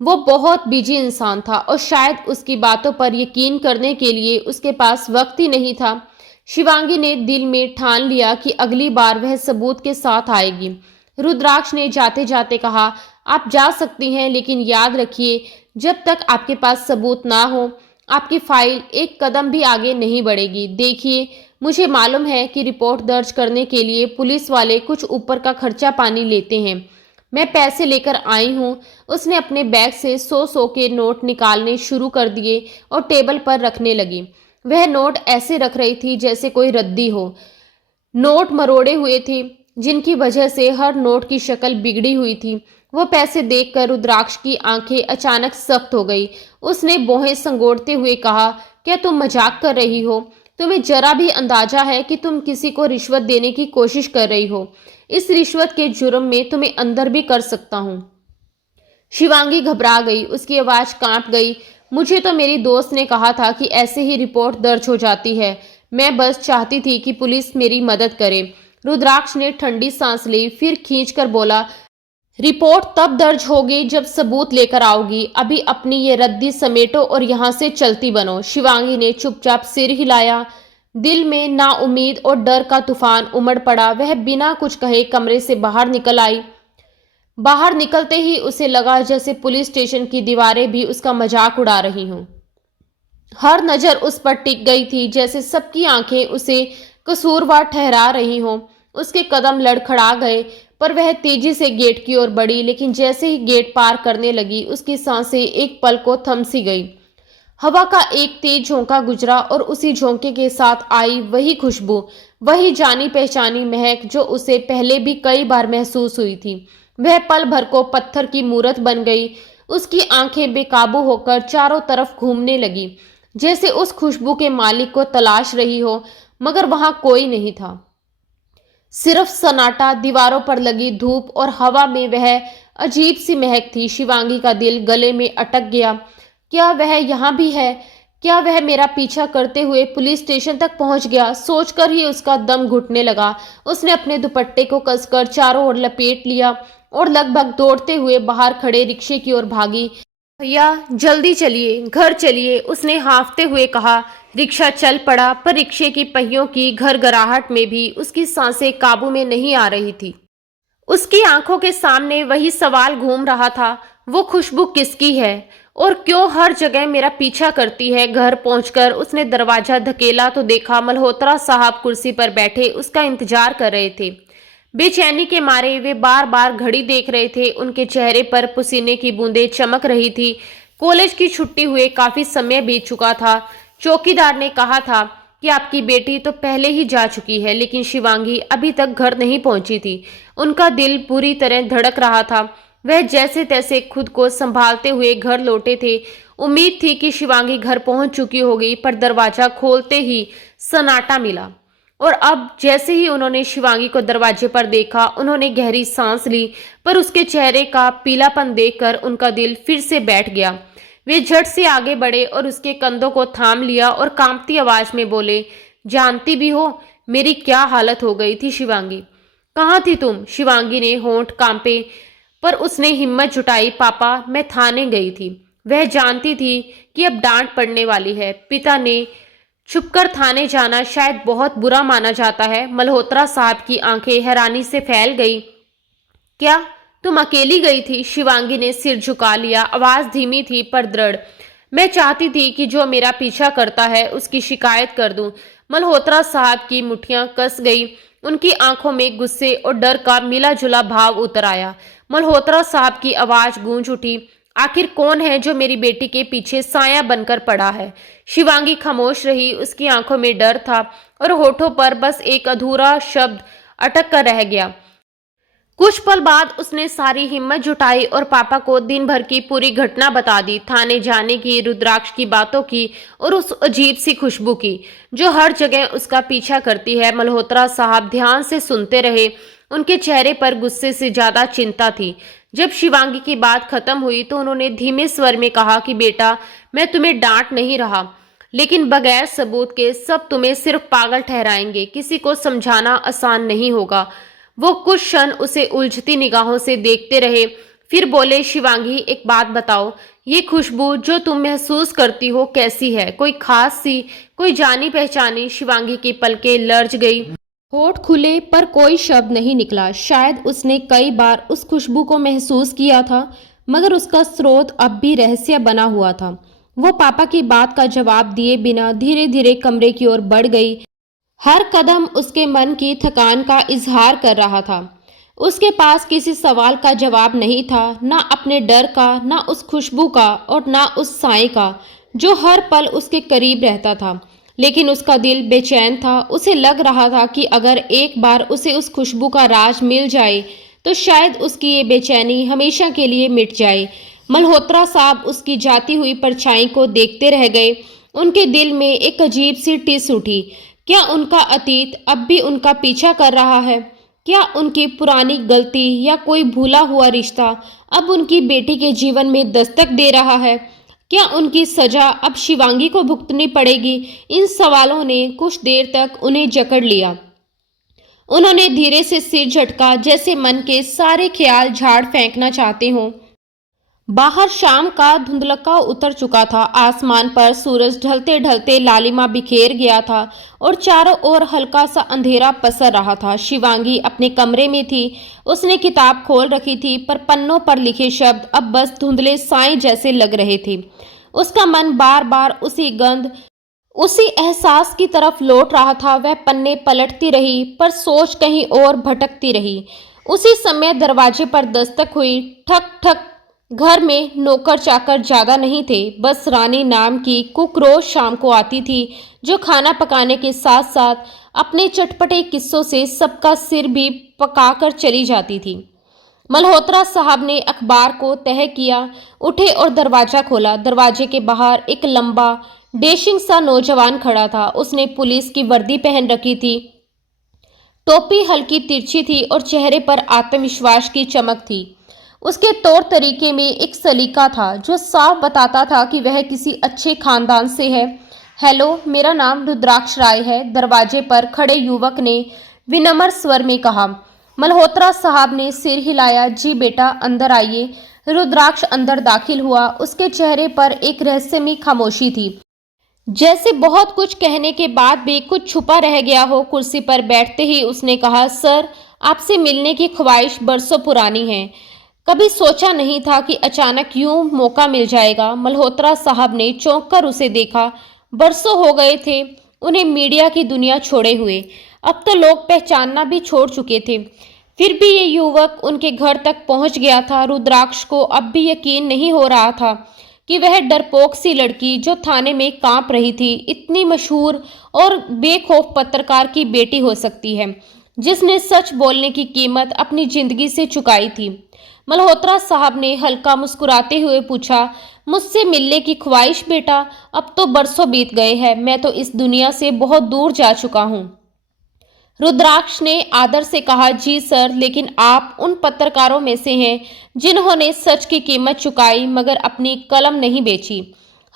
वो बहुत बिजी इंसान था और शायद उसकी बातों पर यकीन करने के लिए उसके पास वक्त ही नहीं था। शिवांगी ने दिल में ठान लिया कि अगली बार वह सबूत के साथ आएगी। रुद्राक्ष ने जाते जाते कहा, आप जा सकती हैं, लेकिन याद रखिए, जब तक आपके पास सबूत ना हो आपकी फाइल एक कदम भी आगे नहीं बढ़ेगी। देखिए, मुझे मालूम है कि रिपोर्ट दर्ज करने के लिए पुलिस वाले कुछ ऊपर का खर्चा पानी लेते हैं। मैं पैसे लेकर आई हूँ। उसने अपने बैग से 100 के नोट निकालने शुरू कर दिए और टेबल पर रखने लगी। वह नोट ऐसे रख रही थी जैसे कोई रद्दी हो। नोट मरोड़े हुए थे, जिनकी वजह से हर नोट की शक्ल बिगड़ी हुई थी। वो पैसे देखकर रुद्राक्ष की आंखें अचानक सख्त हो गई। उसने भौहें संगोड़ते हुए कहा, क्या तुम मजाक कर रही हो? तुम्हें जरा भी अंदाजा है कि तुम किसी को रिश्वत देने की कोशिश कर रही हो? इस रिश्वत के जुर्म में तुम्हें अंदर भी कर सकता हूँ। शिवांगी घबरा गई, उसकी आवाज कांप गई। मुझे तो मेरी दोस्त ने कहा था कि ऐसे ही रिपोर्ट दर्ज हो जाती है। मैं बस चाहती थी कि पुलिस मेरी मदद करे। रुद्राक्ष ने ठंडी सांस ली, फिर खींचकर बोला, रिपोर्ट तब दर्ज होगी जब सबूत लेकर आओगी। अभी अपनी ये रद्दी समेटो और यहाँ से चलती बनो। शिवांगी ने चुपचाप सिर हिलाया। दिल में नाउम्मीद और डर का तूफान उमड़ पड़ा। वह बिना कुछ कहे कमरे से बाहर निकल आई। बाहर निकलते ही उसे लगा जैसे पुलिस स्टेशन की दीवारें भी उसका मजाक उड़ा रही हों। हर नजर उस पर टिक गई थी, जैसे सबकी आंखें उसे कसूरवार ठहरा रही हों। उसके कदम लड़खड़ा गए, पर वह तेजी से गेट की ओर बढ़ी, लेकिन जैसे ही गेट पार करने लगी उसकी सांसें एक पल को थम सी गई। हवा का एक तेज झोंका गुजरा और उसी झोंके के साथ आई वही खुशबू, वही जानी पहचानी महक जो उसे पहले भी कई बार महसूस हुई थी। वह पल भर को पत्थर की मूरत बन गई। उसकी आंखें बेकाबू होकर चारों तरफ घूमने लगी, जैसे उस खुशबू के मालिक को तलाश रही हो, मगर वहां कोई नहीं था। सिर्फ सन्नाटा, दीवारों पर लगी धूप और हवा में वह अजीब सी महक थी। शिवांगी का दिल गले में अटक गया। क्या वह यहाँ भी है? क्या वह मेरा पीछा करते हुए पुलिस स्टेशन तक पहुंच गया? सोचकर ही उसका दम घुटने लगा। उसने अपने दुपट्टे को कसकर चारों ओर लपेट लिया और लगभग दौड़ते हुए बाहर खड़े रिक्शे की ओर भागी। भैया, जल्दी चलिए, घर चलिए, उसने हाँफते हुए कहा। रिक्शा चल पड़ा, पर रिक्शे की पहियों की घरघराहट में भी उसकी सांसें काबू में नहीं आ रही थी। उसकी आंखों के सामने वही सवाल घूम रहा था, वो खुशबू किसकी है और क्यों हर जगह मेरा पीछा करती है? घर पहुंचकर उसने दरवाजा धकेला तो देखा मल्होत्रा साहब कुर्सी पर बैठे उसका इंतजार कर रहे थे। बेचैनी के मारे वे बार बार घड़ी देख रहे थे। उनके चेहरे पर पसीने की बूंदें चमक रही थी। कॉलेज की छुट्टी हुए काफी समय बीत चुका था। चौकीदार ने कहा था कि आपकी बेटी तो पहले ही जा चुकी है, लेकिन शिवांगी अभी तक घर नहीं पहुंची थी। उनका दिल पूरी तरह धड़क रहा था। वह जैसे तैसे खुद को संभालते हुए घर लौटे थे। उम्मीद थी कि शिवांगी घर पहुंच चुकी होगी, पर दरवाजा खोलते ही सन्नाटा मिला। और अब जैसे ही उन्होंने शिवांगी को दरवाजे पर देखा, उन्होंने गहरी सांस ली, पर उसके चेहरे का पीलापन देखकर उनका दिल फिर से बैठ गया। वे झट से आगे बढ़े और उसके कंधों को थाम लिया और कांपती आवाज में बोले, जानती भी हो मेरी क्या हालत हो गई थी शिवांगी? कहाँ थी तुम? शिवांगी ने होंठ कांपे, पर उसने हिम्मत जुटाई। पापा, मैं थाने गई थी। वह जानती थी कि अब डांट पड़ने वाली है। पिता ने छुपकर थाने जाना शायद बहुत बुरा माना जाता है। मल्होत्रा साहब की आंखें हैरानी से फैल गई। क्या तुम अकेली गई थी? शिवांगी ने सिर झुका लिया। आवाज धीमी थी पर दृढ़। मैं चाहती थी कि जो मेरा पीछा करता है उसकी शिकायत कर दूं। मल्होत्रा साहब की मुट्ठियां कस गई। उनकी आंखों में गुस्से और डर का मिला जुला भाव उतर आया। मल्होत्रा साहब की आवाज गूंज उठी, आखिर कौन है जो मेरी बेटी के पीछे साया बनकर पड़ा है? शिवांगी खामोश रही। उसकी आंखों में डर था और होठों पर बस एक अधूरा शब्द अटक कर रह गया। कुछ पल बाद उसने सारी हिम्मत जुटाई और पापा को दिन भर की पूरी घटना बता दी। थाने जाने की, रुद्राक्ष की बातों की और उस अजीब सी खुशबू की जो हर जगह उसका पीछा करती है। मल्होत्रा साहब ध्यान से सुनते रहे। उनके चेहरे पर गुस्से से ज्यादा चिंता थी। जब शिवांगी की बात खत्म हुई तो उन्होंने धीमे स्वर में कहा कि बेटा, मैं तुम्हें डांट नहीं रहा, लेकिन बगैर सबूत के सब तुम्हें सिर्फ पागल ठहराएंगे। किसी को समझाना आसान नहीं होगा। वो कुछ क्षण उसे उलझती निगाहों से देखते रहे, फिर बोले, शिवांगी एक बात बताओ, ये खुशबू जो तुम महसूस करती हो कैसी है? कोई खास सी, कोई जानी पहचानी? शिवांगी की पलकें लर्ज गई। होठ खुले पर कोई शब्द नहीं निकला। शायद उसने कई बार उस खुशबू को महसूस किया था, मगर उसका स्रोत अब भी रहस्य बना हुआ था। वो पापा की बात का जवाब दिए बिना धीरे धीरे कमरे की ओर बढ़ गई। हर कदम उसके मन की थकान का इजहार कर रहा था। उसके पास किसी सवाल का जवाब नहीं था, ना अपने डर का, ना उस खुशबू का और ना उस साए का जो हर पल उसके करीब रहता था। लेकिन उसका दिल बेचैन था। उसे लग रहा था कि अगर एक बार उसे उस खुशबू का राज मिल जाए तो शायद उसकी ये बेचैनी हमेशा के लिए मिट जाए। मल्होत्रा साहब उसकी जाती हुई परछाई को देखते रह गए। उनके दिल में एक अजीब सी टिस उठी। क्या उनका अतीत अब भी उनका पीछा कर रहा है? क्या उनकी पुरानी गलती या कोई भूला हुआ रिश्ता अब उनकी बेटी के जीवन में दस्तक दे रहा है? क्या उनकी सजा अब शिवांगी को भुगतनी पड़ेगी? इन सवालों ने कुछ देर तक उन्हें जकड़ लिया। उन्होंने धीरे से सिर झटका, जैसे मन के सारे ख्याल झाड़ फेंकना चाहते हों। बाहर शाम का धुंधलका उतर चुका था। आसमान पर सूरज ढलते ढलते लालिमा बिखेर गया था और चारों ओर हल्का सा अंधेरा पसर रहा था। शिवांगी अपने कमरे में थी। उसने किताब खोल रखी थी, पर पन्नों पर लिखे शब्द अब बस धुंधले साए जैसे लग रहे थे। उसका मन बार बार उसी गंध, उसी एहसास की तरफ लौट रहा था। वह पन्ने पलटती रही, पर सोच कहीं और भटकती रही। उसी समय दरवाजे पर दस्तक हुई। ठक ठक। घर में नौकर चाकर ज्यादा नहीं थे, बस रानी नाम की कुक रोज शाम को आती थी, जो खाना पकाने के साथ साथ अपने चटपटे किस्सों से सबका सिर भी पकाकर चली जाती थी। मल्होत्रा साहब ने अखबार को तह किया, उठे और दरवाजा खोला। दरवाजे के बाहर एक लंबा डेशिंग सा नौजवान खड़ा था। उसने पुलिस की वर्दी पहन रखी थी। टोपी हल्की तिरछी थी और चेहरे पर आत्मविश्वास की चमक थी। उसके तौर तरीके में एक सलीका था जो साफ बताता था कि वह किसी अच्छे खानदान से है। हेलो, मेरा नाम रुद्राक्ष राय है, दरवाजे पर खड़े युवक ने विनम्र स्वर में कहा। मल्होत्रा साहब ने सिर हिलाया। जी बेटा, अंदर आइए। रुद्राक्ष अंदर दाखिल हुआ। उसके चेहरे पर एक रहस्यमयी खामोशी थी, जैसे बहुत कुछ कहने के बाद भी कुछ छुपा रह गया हो। कुर्सी पर बैठते ही उसने कहा, सर, आपसे मिलने की ख्वाहिश बरसों पुरानी है। कभी सोचा नहीं था कि अचानक यूं मौका मिल जाएगा। मल्होत्रा साहब ने चौंक कर उसे देखा। बरसों हो गए थे उन्हें मीडिया की दुनिया छोड़े हुए। अब तो लोग पहचानना भी छोड़ चुके थे। फिर भी ये युवक उनके घर तक पहुंच गया था। रुद्राक्ष को अब भी यकीन नहीं हो रहा था कि वह डरपोक सी लड़की जो थाने में कांप रही थी, इतनी मशहूर और बेखौफ पत्रकार की बेटी हो सकती है, जिसने सच बोलने की कीमत अपनी जिंदगी से चुकाई थी। मल्होत्रा साहब ने हल्का मुस्कुराते हुए पूछा, मुझसे मिलने की ख्वाहिश बेटा? अब तो बरसों बीत गए हैं, मैं तो इस दुनिया से बहुत दूर जा चुका हूँ। रुद्राक्ष ने आदर से कहा, जी सर, लेकिन आप उन पत्रकारों में से हैं जिन्होंने सच की कीमत चुकाई मगर अपनी कलम नहीं बेची।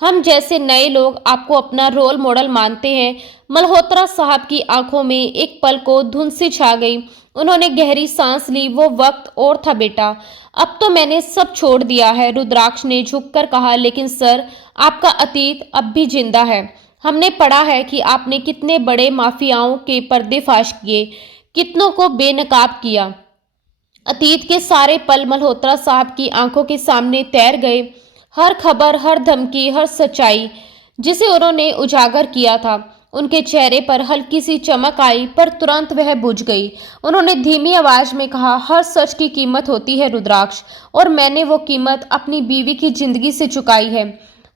हम जैसे नए लोग आपको अपना रोल मॉडल मानते हैं। मल्होत्रा साहब की आंखों में एक पल को धुंध सी छा गई। उन्होंने गहरी सांस ली। वो वक्त और था बेटा, अब तो मैंने सब छोड़ दिया है। रुद्राक्ष ने झुककर कहा, लेकिन सर, आपका अतीत अब भी जिंदा है। हमने पढ़ा है कि आपने कितने बड़े माफियाओं के पर्देफाश किए, कितनों को बेनकाब किया। अतीत के सारे पल मल्होत्रा साहब की आंखों के सामने तैर गए। हर खबर, हर धमकी, हर सच्चाई जिसे उन्होंने उजागर किया था, उनके चेहरे पर हल्की सी चमक आई, पर तुरंत वह बुझ गई। उन्होंने धीमी आवाज में कहा, हर सच की कीमत होती है रुद्राक्ष, और मैंने वो कीमत अपनी बीवी की जिंदगी से चुकाई है।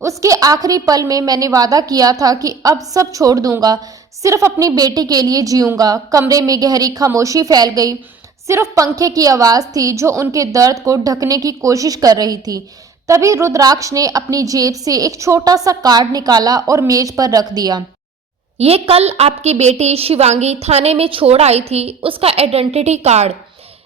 उसके आखिरी पल में मैंने वादा किया था कि अब सब छोड़ दूंगा, सिर्फ अपनी बेटी के लिए जीऊंगा। कमरे में गहरी खामोशी फैल गई। सिर्फ पंखे की आवाज थी जो उनके दर्द को ढकने की कोशिश कर रही थी। तभी रुद्राक्ष ने अपनी जेब से एक छोटा सा कार्ड निकाला और मेज पर रख दिया। ये कल आपकी बेटी शिवांगी थाने में छोड़ आई थी, उसका आइडेंटिटी कार्ड।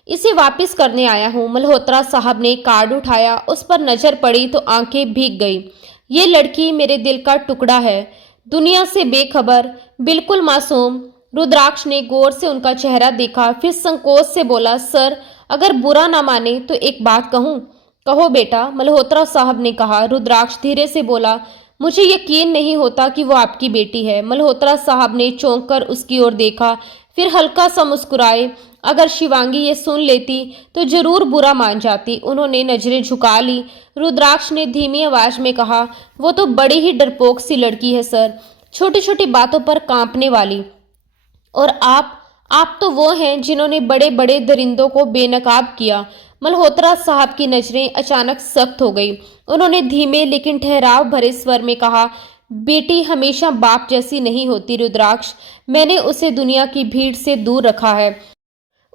इसे वापस करने आया हूँ। मल्होत्रा साहब ने कार्ड उठाया, उस पर नजर पड़ी तो आंखें भीग गई। ये लड़की मेरे दिल का टुकड़ा है, दुनिया से बेखबर, बिल्कुल मासूम। रुद्राक्ष ने गौर से उनका चेहरा देखा, फिर संकोच से बोला, सर अगर बुरा ना माने तो एक बात कहूँ। कहो बेटा, मल्होत्रा साहब ने कहा। रुद्राक्ष धीरे से बोला, मुझे यकीन नहीं होता कि वो आपकी बेटी है। मल्होत्रा साहब ने चौंक कर उसकी ओर देखा, फिर हल्का सा मुस्कुराए। अगर शिवांगी ये सुन लेती तो जरूर बुरा मान जाती। उन्होंने नजरें झुका ली। रुद्राक्ष ने धीमी आवाज में कहा, वो तो बड़ी ही डरपोक सी लड़की है सर, छोटी छोटी बातों पर कांपने वाली। और आप तो वो हैं जिन्होंने बड़े बड़े दरिंदों को बेनकाब किया। मल्होत्रा साहब की नजरें अचानक सख्त हो गई। उन्होंने धीमे लेकिन ठहराव भरे स्वर में कहा, बेटी हमेशा बाप जैसी नहीं होती रुद्राक्ष। मैंने उसे दुनिया की भीड़ से दूर रखा है,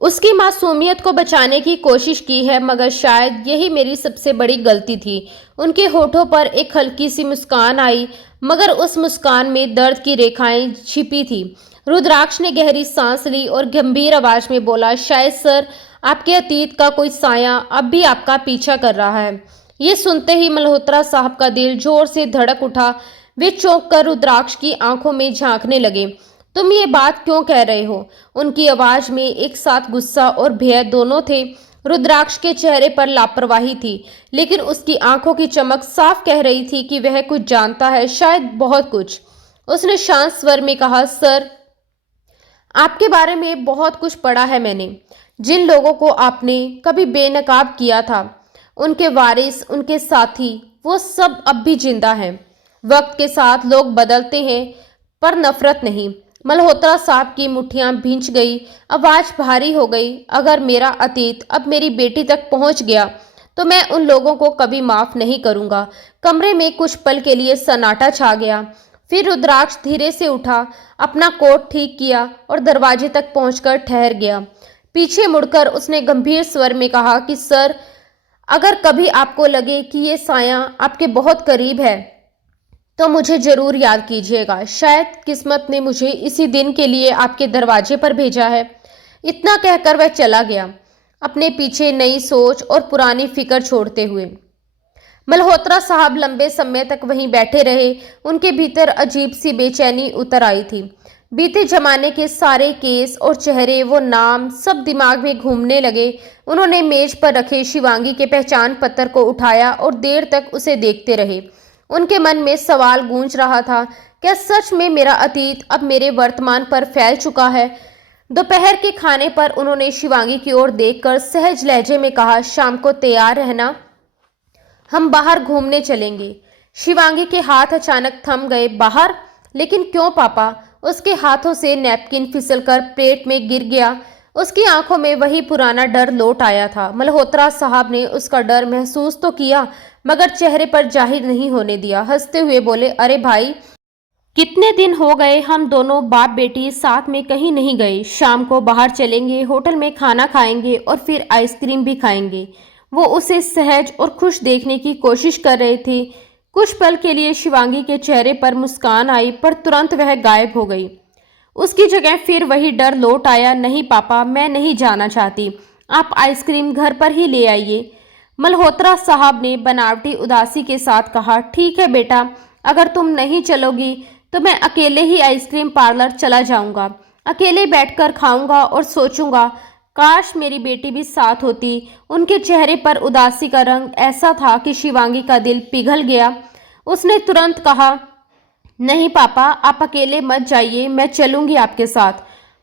उसकी मासूमियत को बचाने की कोशिश की है, मगर शायद यही मेरी सबसे बड़ी गलती थी। उनके होठों पर एक हल्की सी मुस्कान आई, मगर उस मुस्कान में दर्द की रेखाएं छिपी थी। रुद्राक्ष ने गहरी सांस ली और गंभीर आवाज में बोला, शायद सर आपके अतीत का कोई साया अब भी आपका पीछा कर रहा है। ये सुनते ही मल्होत्रा साहब का दिल जोर से धड़क उठा। वे चौंक कर रुद्राक्ष की आंखों में झांकने लगे। तुम ये बात क्यों कह रहे हो? उनकी आवाज में एक साथ गुस्सा और भय दोनों थे। रुद्राक्ष के चेहरे पर लापरवाही थी, लेकिन उसकी आंखों की चमक साफ कह रही थी कि वह कुछ जानता है, शायद बहुत कुछ। उसने शांत स्वर में कहा, सर आपके बारे में बहुत कुछ पढ़ा है मैंने। जिन लोगों को आपने कभी बेनकाब किया था, उनके वारिस, उनके साथी, वो सब अब भी जिंदा हैं। वक्त के साथ लोग बदलते हैं, पर नफरत नहीं। मल्होत्रा साहब की मुट्ठियां भींच गई, आवाज भारी हो गई। अगर मेरा अतीत अब मेरी बेटी तक पहुंच गया तो मैं उन लोगों को कभी माफ नहीं करूंगा। कमरे में कुछ पल के लिए सन्नाटा छा गया। फिर रुद्राक्ष धीरे से उठा, अपना कोट ठीक किया और दरवाजे तक पहुंचकर ठहर गया। पीछे मुड़कर उसने गंभीर स्वर में कहा कि सर, अगर कभी आपको लगे कि ये साया आपके बहुत करीब है तो मुझे जरूर याद कीजिएगा। शायद किस्मत ने मुझे इसी दिन के लिए आपके दरवाजे पर भेजा है। इतना कहकर वह चला गया, अपने पीछे नई सोच और पुरानी फिक्र छोड़ते हुए। मल्होत्रा साहब लंबे समय तक वहीं बैठे रहे। उनके भीतर अजीब सी बेचैनी उतर आई थी। बीते जमाने के सारे केस और चेहरे, वो नाम, सब दिमाग में घूमने लगे। उन्होंने मेज पर रखे शिवांगी के पहचान पत्र को उठाया और देर तक उसे देखते रहे। उनके मन में सवाल गूंज रहा था, क्या सच में मेरा अतीत अब मेरे वर्तमान पर फैल चुका है? दोपहर के खाने पर उन्होंने शिवांगी की ओर देखकर सहज लहजे में कहा, शाम को तैयार रहना, हम बाहर घूमने चलेंगे। शिवांगी के हाथ अचानक थम गए। बाहर? लेकिन क्यों पापा? उसके हाथों से नैपकिन फिसलकर प्लेट में गिर गया। उसकी आंखों में वही पुराना डर लौट आया था। मल्होत्रा साहब ने उसका डर महसूस तो किया, मगर चेहरे पर जाहिर नहीं होने दिया। हंसते हुए बोले, अरे भाई, कितने दिन हो गए हम दोनों बाप बेटी साथ में कहीं नहीं गए। शाम को बाहर चलेंगे, होटल में खाना खाएंगे और फिर आइसक्रीम भी खाएंगे। वो उसे सहज और खुश देखने की कोशिश कर रहे थे। कुछ पल के लिए शिवांगी के चेहरे पर मुस्कान आई, पर तुरंत वह गायब हो गई। उसकी जगह फिर वही डर लौट आया। नहीं पापा, मैं नहीं जाना चाहती, आप आइसक्रीम घर पर ही ले आइए। मल्होत्रा साहब ने बनावटी उदासी के साथ कहा, ठीक है बेटा, अगर तुम नहीं चलोगी तो मैं अकेले ही आइसक्रीम पार्लर चला जाऊंगा। अकेले बैठकर खाऊंगा और सोचूंगा, काश मेरी बेटी भी साथ होती। उनके चेहरे पर उदासी का रंग ऐसा था कि शिवांगी का दिल पिघल गया। उसने तुरंत कहा, नहीं पापा, आप अकेले मत जाइए, मैं चलूंगी आपके साथ।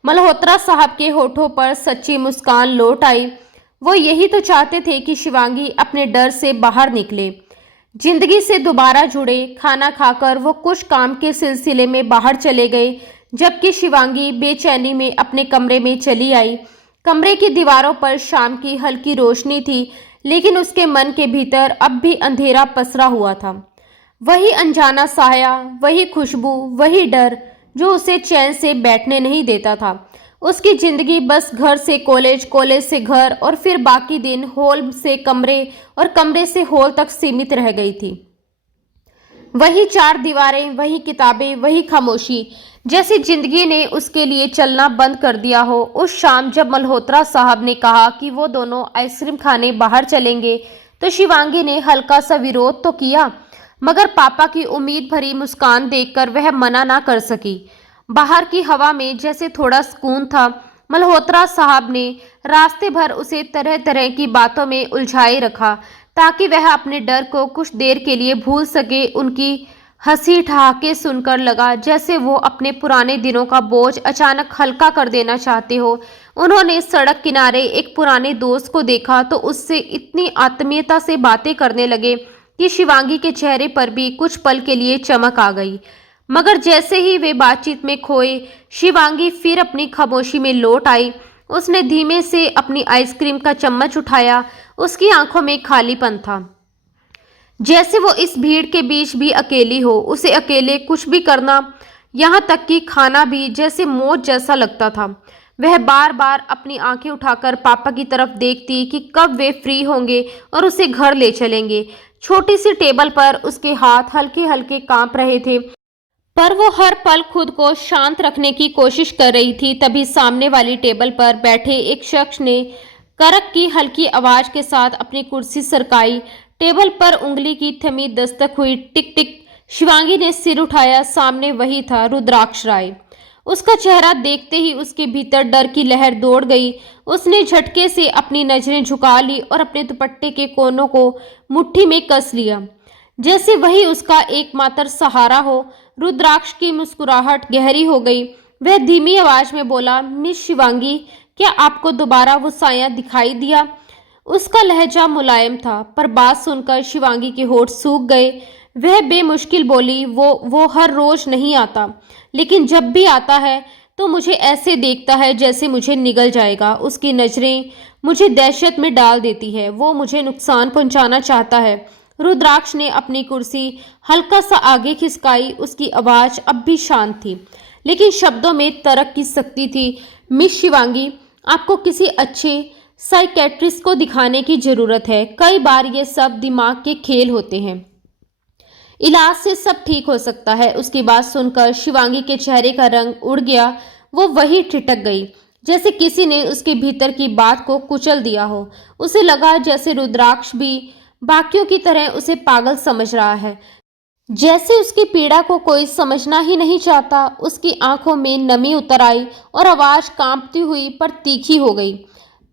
मल्होत्रा साहब के होठों पर सच्ची मुस्कान लौट आई। वो यही तो चाहते थे कि शिवांगी अपने डर से बाहर निकले, जिंदगी से दोबारा जुड़े। खाना खाकर वो कुछ काम के सिलसिले में बाहर चले गए, जबकि शिवांगी बेचैनी में अपने कमरे में चली आई। कमरे की दीवारों पर शाम की हल्की रोशनी थी, लेकिन उसके मन के भीतर अब भी अंधेरा पसरा हुआ था। वही अनजाना साया, वही खुशबू, वही डर जो उसे चैन से बैठने नहीं देता था। उसकी जिंदगी बस घर से कॉलेज, कॉलेज से घर और फिर बाकी दिन हॉल से कमरे और कमरे से हॉल तक सीमित रह गई थी। वही चार दीवारें, वही किताबें, वही खामोशी, जैसी जिंदगी ने उसके लिए चलना बंद कर दिया हो। उस शाम जब मल्होत्रा साहब ने कहा कि वो दोनों आइसक्रीम खाने बाहर चलेंगे, तो शिवांगी ने हल्का सा विरोध तो किया, मगर पापा की उम्मीद भरी मुस्कान देखकर वह मना ना कर सकी। बाहर की हवा में जैसे थोड़ा सुकून था। मल्होत्रा साहब ने रास्ते भर उसे तरह तरह की बातों में उलझाए रखा, ताकि वह अपने डर को कुछ देर के लिए भूल सके। उनकी हंसी ठहाके सुनकर लगा जैसे वो अपने पुराने दिनों का बोझ अचानक हल्का कर देना चाहते हो। उन्होंने सड़क किनारे एक पुराने दोस्त को देखा तो उससे इतनी आत्मीयता से बातें करने लगे कि शिवांगी के चेहरे पर भी कुछ पल के लिए चमक आ गई। मगर जैसे ही वे बातचीत में खोए, शिवांगी फिर अपनी खामोशी में लौट आई। उसने धीमे से अपनी आइसक्रीम का चम्मच उठाया। उसकी आंखों में खालीपन था, जैसे वो इस भीड़ के बीच भी अकेली हो। उसे अकेले कुछ भी करना, यहाँ तक कि खाना भी, जैसे मौत जैसा लगता था। वह बार बार अपनी आंखें उठाकर पापा की तरफ देखती कि कब वे फ्री होंगे और उसे घर ले चलेंगे। छोटी सी टेबल पर उसके हाथ हल्के हल्के कांप रहे थे, पर वो हर पल खुद को शांत रखने की कोशिश कर रही थी। तभी सामने वाली टेबल पर बैठे एक शख्स ने करक की हल्की आवाज के साथ अपनी कुर्सी सरकाई। टेबल पर उंगली की थमी दस्तक हुई। टिक टिक। शिवांगी ने सिर उठाया। सामने वही था, रुद्राक्ष राय। उसका चेहरा देखते ही उसके भीतर डर की लहर दौड़ गई। उसने झटके से अपनी नजरें झुका ली और अपने दुपट्टे के कोनों को मुट्ठी में कस लिया, जैसे वही उसका एकमात्र सहारा हो। रुद्राक्ष की मुस्कुराहट गहरी हो गई। वह धीमी आवाज में बोला, मिस शिवांगी, क्या आपको दोबारा वो साया दिखाई दिया? उसका लहजा मुलायम था, पर बात सुनकर शिवांगी के होठ सूख गए। वह बेमुश्किल बोली, वो हर रोज नहीं आता, लेकिन जब भी आता है तो मुझे ऐसे देखता है जैसे मुझे निगल जाएगा। उसकी नजरें मुझे दहशत में डाल देती है। वो मुझे नुकसान पहुंचाना चाहता है। रुद्राक्ष ने अपनी कुर्सी हल्का सा आगे खिसकाई। उसकी आवाज अब भी शांत थी, लेकिन शब्दों में तर्क की शक्ति थी। मिस शिवांगी, आपको किसी अच्छे साइकेट्रिस्ट को दिखाने की जरूरत है। कई बार ये सब दिमाग के खेल होते हैं, इलाज से सब ठीक हो सकता है। उसकी बात सुनकर शिवांगी के चेहरे का रंग उड़ गया। वो वही ठिठक गई, जैसे किसी ने उसके भीतर की बात को कुचल दिया हो। उसे लगा जैसे रुद्राक्ष भी बाकियों की तरह उसे पागल समझ रहा है, जैसे उसकी पीड़ा को कोई समझना ही नहीं चाहता। उसकी आंखों में नमी उतर आई और आवाज कांपती हुई पर तीखी हो गई।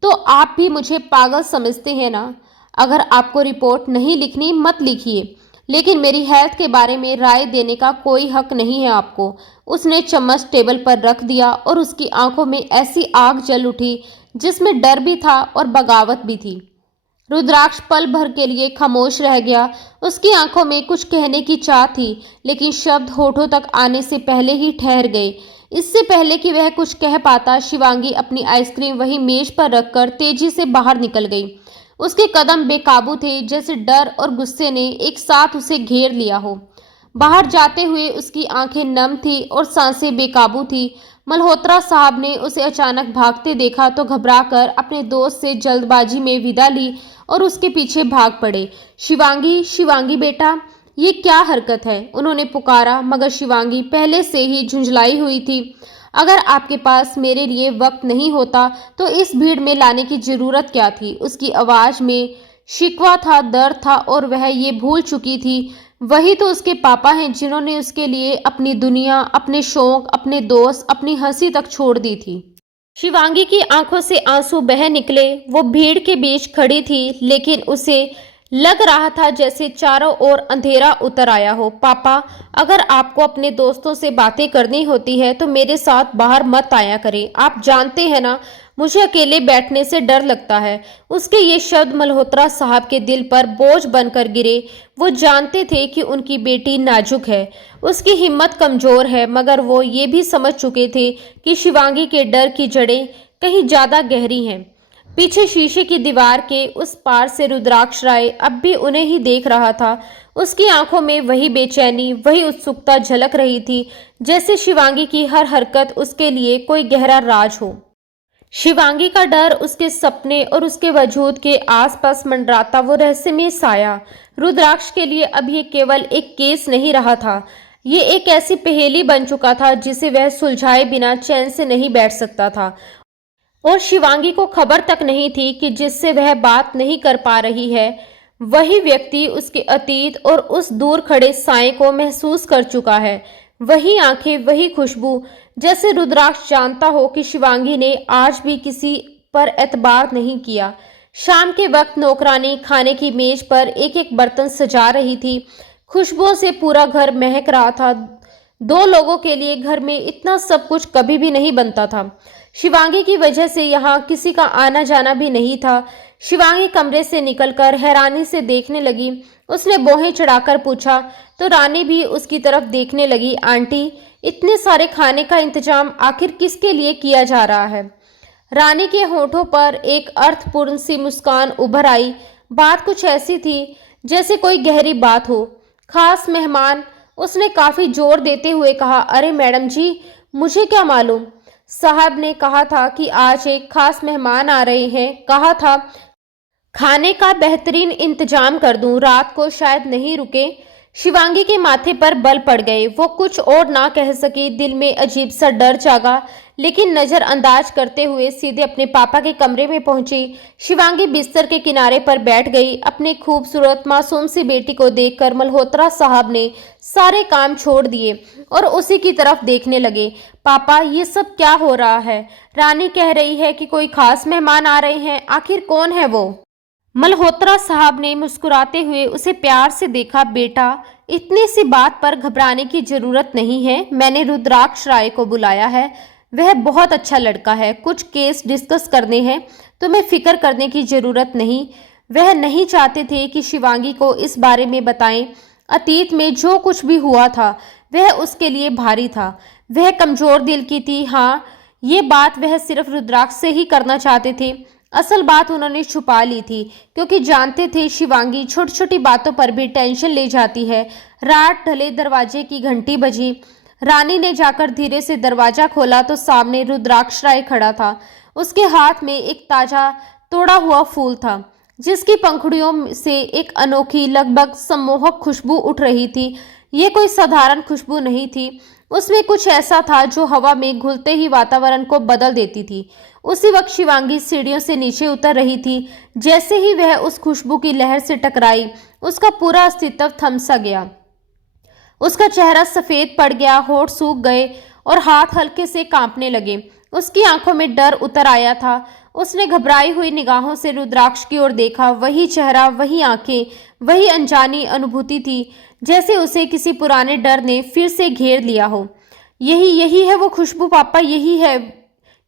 तो आप भी मुझे पागल समझते हैं ना? अगर आपको रिपोर्ट नहीं लिखनी मत लिखिए, लेकिन मेरी हेल्थ के बारे में राय देने का कोई हक नहीं है आपको। उसने चम्मच टेबल पर रख दिया और उसकी आंखों में ऐसी आग जल उठी जिसमें डर भी था और बगावत भी थी। रुद्राक्ष पल भर के लिए खामोश रह गया। उसकी आंखों में कुछ कहने की चाह थी, लेकिन शब्द होठों तक आने से पहले ही ठहर गए। इससे पहले कि वह कुछ कह पाता, शिवांगी अपनी आइसक्रीम वहीं मेज पर रखकर तेजी से बाहर निकल गई। उसके कदम बेकाबू थे, जैसे डर और गुस्से ने एक साथ उसे घेर लिया हो। बाहर जाते हुए उसकी आंखें नम थी और सांसें बेकाबू थी। मल्होत्रा साहब ने उसे अचानक भागते देखा तो घबराकर अपने दोस्त से जल्दबाजी में विदा ली और उसके पीछे भाग पड़े। शिवांगी, शिवांगी बेटा, ये क्या हरकत है? उन्होंने पुकारा, मगर शिवांगी पहले से ही झुंझलाई हुई थी। अगर आपके पास मेरे लिए वक्त नहीं होता तो इस भीड़ में लाने की जरूरत क्या थी? उसकी आवाज में शिकवा था, दर्द था, और वह ये भूल चुकी थी वही तो उसके पापा हैं जिन्होंने उसके लिए अपनी दुनिया, अपने शौक, अपने दोस्त, अपनी हंसी तक छोड़ दी थी। शिवांगी की आंखों से आंसू बह निकले। वो भीड़ के बीच खड़ी थी, लेकिन उसे लग रहा था जैसे चारों ओर अंधेरा उतर आया हो। पापा, अगर आपको अपने दोस्तों से बातें करनी होती है तो मेरे साथ बाहर मत आया करें। आप जानते हैं ना, मुझे अकेले बैठने से डर लगता है। उसके ये शब्द मल्होत्रा साहब के दिल पर बोझ बनकर गिरे। वो जानते थे कि उनकी बेटी नाजुक है, उसकी हिम्मत कमजोर है, मगर वो ये भी समझ चुके थे कि शिवांगी के डर की जड़ें कहीं ज्यादा गहरी हैं। पीछे शीशे की दीवार के उस पार से रुद्राक्ष राय अब भी उन्हें ही देख रहा था। उसकी आंखों में वही बेचैनी, वही उत्सुकता झलक रही थी, जैसे शिवांगी की हर हरकत उसके लिए कोई गहरा राज हो। शिवांगी का डर, उसके सपने और उसके वजूद के आसपास मंडराता वो रहस्यमय साया, रुद्राक्ष के लिए अब ये केवल एक केस नहीं रहा था। ये एक ऐसी पहेली बन चुका था जिसे वह सुलझाए बिना चैन से नहीं बैठ सकता था। और शिवांगी को खबर तक नहीं थी कि जिससे वह बात नहीं कर पा रही है, वही व्यक्ति उसके अतीत और उस दूर खड़े साए को महसूस कर चुका है। वही आंखें, वही खुशबू, जैसे रुद्राक्ष जानता हो कि शिवांगी ने आज भी किसी पर एतबार नहीं किया। शाम के वक्त नौकरानी खाने की मेज पर एक एक बर्तन सजा रही थी। खुशबुओं से पूरा घर महक रहा था। दो लोगों के लिए घर में इतना सब कुछ कभी भी नहीं बनता था। शिवांगी की वजह से यहाँ किसी का आना जाना भी नहीं था। शिवांगी कमरे से निकलकर हैरानी से देखने लगी। उसने बोहें चढ़ाकर पूछा तो रानी भी उसकी तरफ देखने लगी। आंटी, इतने सारे खाने का इंतजाम आखिर किसके लिए किया जा रहा है? रानी के होठों पर एक अर्थपूर्ण सी मुस्कान उभर आई। बात कुछ ऐसी थी जैसे कोई गहरी बात हो। खास मेहमान, उसने काफी जोर देते हुए कहा। अरे मैडम जी, मुझे क्या मालूम? साहब ने कहा था कि आज एक खास मेहमान आ रहे हैं। कहा था खाने का बेहतरीन इंतजाम कर दूं, रात को शायद नहीं रुके। शिवांगी के माथे पर बल पड़ गए। वो कुछ और ना कह सकी। दिल में अजीब सा डर जागा, लेकिन नजरअंदाज करते हुए सीधे अपने पापा के कमरे में पहुंची। शिवांगी बिस्तर के किनारे पर बैठ गई। अपने खूबसूरत मासूम सी बेटी को देखकर मल्होत्रा साहब ने सारे काम छोड़ दिए और उसी की तरफ देखने लगे। पापा, ये सब क्या हो रहा है? रानी कह रही है कि कोई खास मेहमान आ रहे हैं। आखिर कौन है वो? मल्होत्रा साहब ने मुस्कुराते हुए उसे प्यार से देखा। बेटा, इतनी सी बात पर घबराने की जरूरत नहीं है। मैंने रुद्राक्ष राय को बुलाया है। वह बहुत अच्छा लड़का है। कुछ केस डिस्कस करने हैं, तुम्हें फिक्र करने की जरूरत नहीं। वह नहीं चाहते थे कि शिवांगी को इस बारे में बताएं। अतीत में जो कुछ भी हुआ था वह उसके लिए भारी था। वह कमजोर दिल की थी। हाँ, ये बात वह सिर्फ रुद्राक्ष से ही करना चाहते थे। असल बात उन्होंने छुपा ली थी, क्योंकि जानते थे शिवांगी छोटी छोटी बातों पर भी टेंशन ले जाती है। रात ढले दरवाजे की घंटी बजी। रानी ने जाकर धीरे से दरवाजा खोला तो सामने रुद्राक्ष राय खड़ा था। उसके हाथ में एक ताजा तोड़ा हुआ फूल था, जिसकी पंखुड़ियों से एक अनोखी, लगभग सम्मोहक खुशबू उठ रही थी। ये कोई साधारण खुशबू नहीं थी। उसमें कुछ ऐसा था जो हवा में घुलते ही वातावरण को बदल देती थी। उसी वक्त शिवांगी सीढ़ियों से नीचे उतर रही थी। जैसे ही वह उस खुशबू की लहर से टकराई, उसका पूरा अस्तित्व थम सा गया। उसका चेहरा सफेद पड़ गया, होठ सूख गए और हाथ हल्के से कांपने लगे। उसकी आंखों में डर उतर आया था। उसने घबराई हुई निगाहों से रुद्राक्ष की ओर देखा। वही चेहरा, वही आंखें, वही अनजानी अनुभूति थी, जैसे उसे किसी पुराने डर ने फिर से घेर लिया हो। यही है वो खुशबू पापा, यही है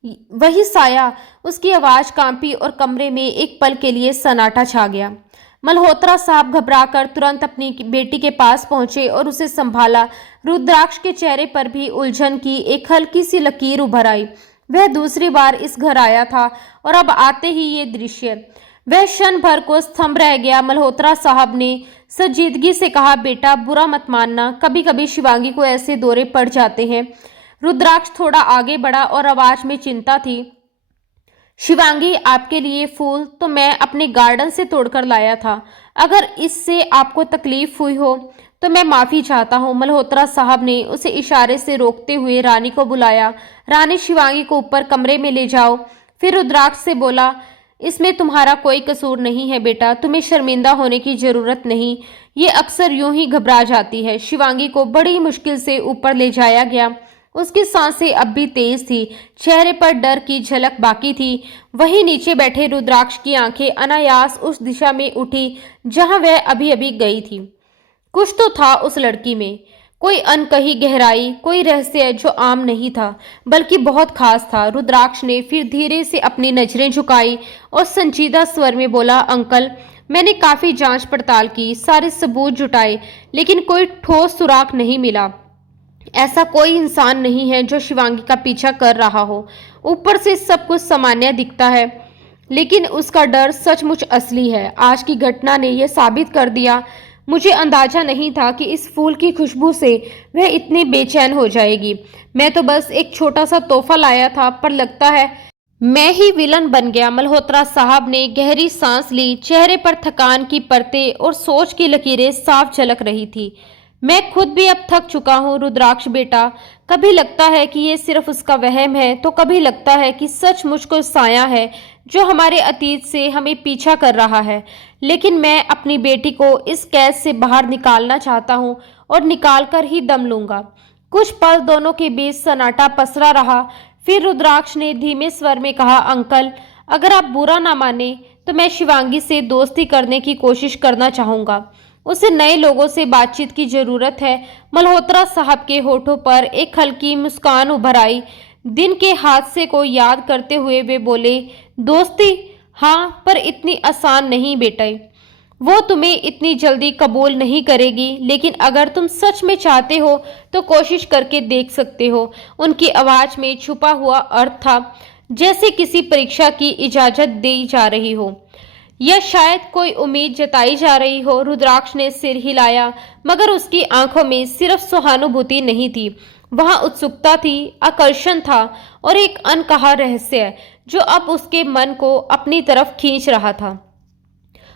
वही साया। उसकी आवाज कांपी और कमरे में एक पल के लिए सन्नाटा छा गया। मल्होत्रा साहब घबराकर तुरंत अपनी बेटी के पास पहुंचे और उसे संभाला। रुद्राक्ष के चेहरे पर भी उलझन की एक हल्की सी लकीर उभर आई। वह दूसरी बार इस घर आया था और अब आते ही ये दृश्य, वह क्षण भर को स्तंभ रह गया। मल्होत्रा साहब ने संजीदगी से कहा, बेटा बुरा मत मानना, कभी कभी शिवांगी को ऐसे दौरे पड़ जाते हैं। रुद्राक्ष थोड़ा आगे बढ़ा और आवाज में चिंता थी। शिवांगी, आपके लिए फूल तो मैं अपने गार्डन से तोड़कर लाया था। अगर इससे आपको तकलीफ हुई हो तो मैं माफी चाहता हूँ। मल्होत्रा साहब ने उसे इशारे से रोकते हुए रानी को बुलाया। रानी, शिवांगी को ऊपर कमरे में ले जाओ। फिर रुद्राक्ष से बोला, इसमें तुम्हारा कोई कसूर नहीं है बेटा, तुम्हें शर्मिंदा होने की जरूरत नहीं। ये अक्सर यूं ही घबरा जाती है। शिवांगी को बड़ी मुश्किल से ऊपर ले जाया गया। उसकी सांसें अब भी तेज थी, चेहरे पर डर की झलक बाकी थी। वहीं नीचे बैठे रुद्राक्ष की आंखें अनायास उस दिशा में उठी जहां वह अभी अभी गई थी। कुछ तो था उस लड़की में, कोई अनकही गहराई, कोई रहस्य जो आम नहीं था बल्कि बहुत खास था। रुद्राक्ष ने फिर धीरे से अपनी नजरें झुकाई और संजीदा स्वर में बोला, अंकल, मैंने काफी जांच पड़ताल की, सारे सबूत जुटाए, लेकिन कोई ठोस सुराग नहीं मिला। ऐसा कोई इंसान नहीं है जो शिवांगी का पीछा कर रहा हो। ऊपर से सब कुछ सामान्य दिखता है, लेकिन उसका डर सचमुच असली है। आज की घटना ने यह साबित कर दिया। मुझे अंदाजा नहीं था कि इस फूल की खुशबू से वह इतनी बेचैन हो जाएगी। मैं तो बस एक छोटा सा तोहफा लाया था, पर लगता है मैं ही विलन बन गया। मल्होत्रा साहब ने गहरी सांस ली। चेहरे पर थकान की परतें और सोच की लकीरें साफ झलक रही थी। मैं खुद भी अब थक चुका हूँ रुद्राक्ष बेटा। कभी लगता है कि ये सिर्फ उसका वहम है, तो कभी लगता है कि सचमुच कोई साया है जो हमारे अतीत से हमें पीछा कर रहा है। लेकिन मैं अपनी बेटी को इस कैद से बाहर निकालना चाहता हूँ और निकाल कर ही दम लूंगा। कुछ पल दोनों के बीच सन्नाटा पसरा रहा। फिर रुद्राक्ष ने धीमे स्वर में कहा, अंकल, अगर आप बुरा ना माने तो मैं शिवांगी से दोस्ती करने की कोशिश करना चाहूँगा। उसे नए लोगों से बातचीत की जरूरत है। मल्होत्रा साहब के होठों पर एक हल्की मुस्कान उभर आई। दिन के हादसे को याद करते हुए वे बोले, दोस्ती? हाँ, पर इतनी आसान नहीं बेटे। वो तुम्हें इतनी जल्दी कबूल नहीं करेगी, लेकिन अगर तुम सच में चाहते हो तो कोशिश करके देख सकते हो। उनकी आवाज में छुपा हुआ अर्थ था, जैसे किसी परीक्षा की इजाजत दी जा रही हो या शायद कोई उम्मीद जताई जा रही हो। रुद्राक्ष ने सिर हिलाया, मगर उसकी आंखों में सिर्फ सहानुभूति नहीं थी, वहां उत्सुकता थी, आकर्षण था और एक अनकहा रहस्य जो अब उसके मन को अपनी तरफ खींच रहा था।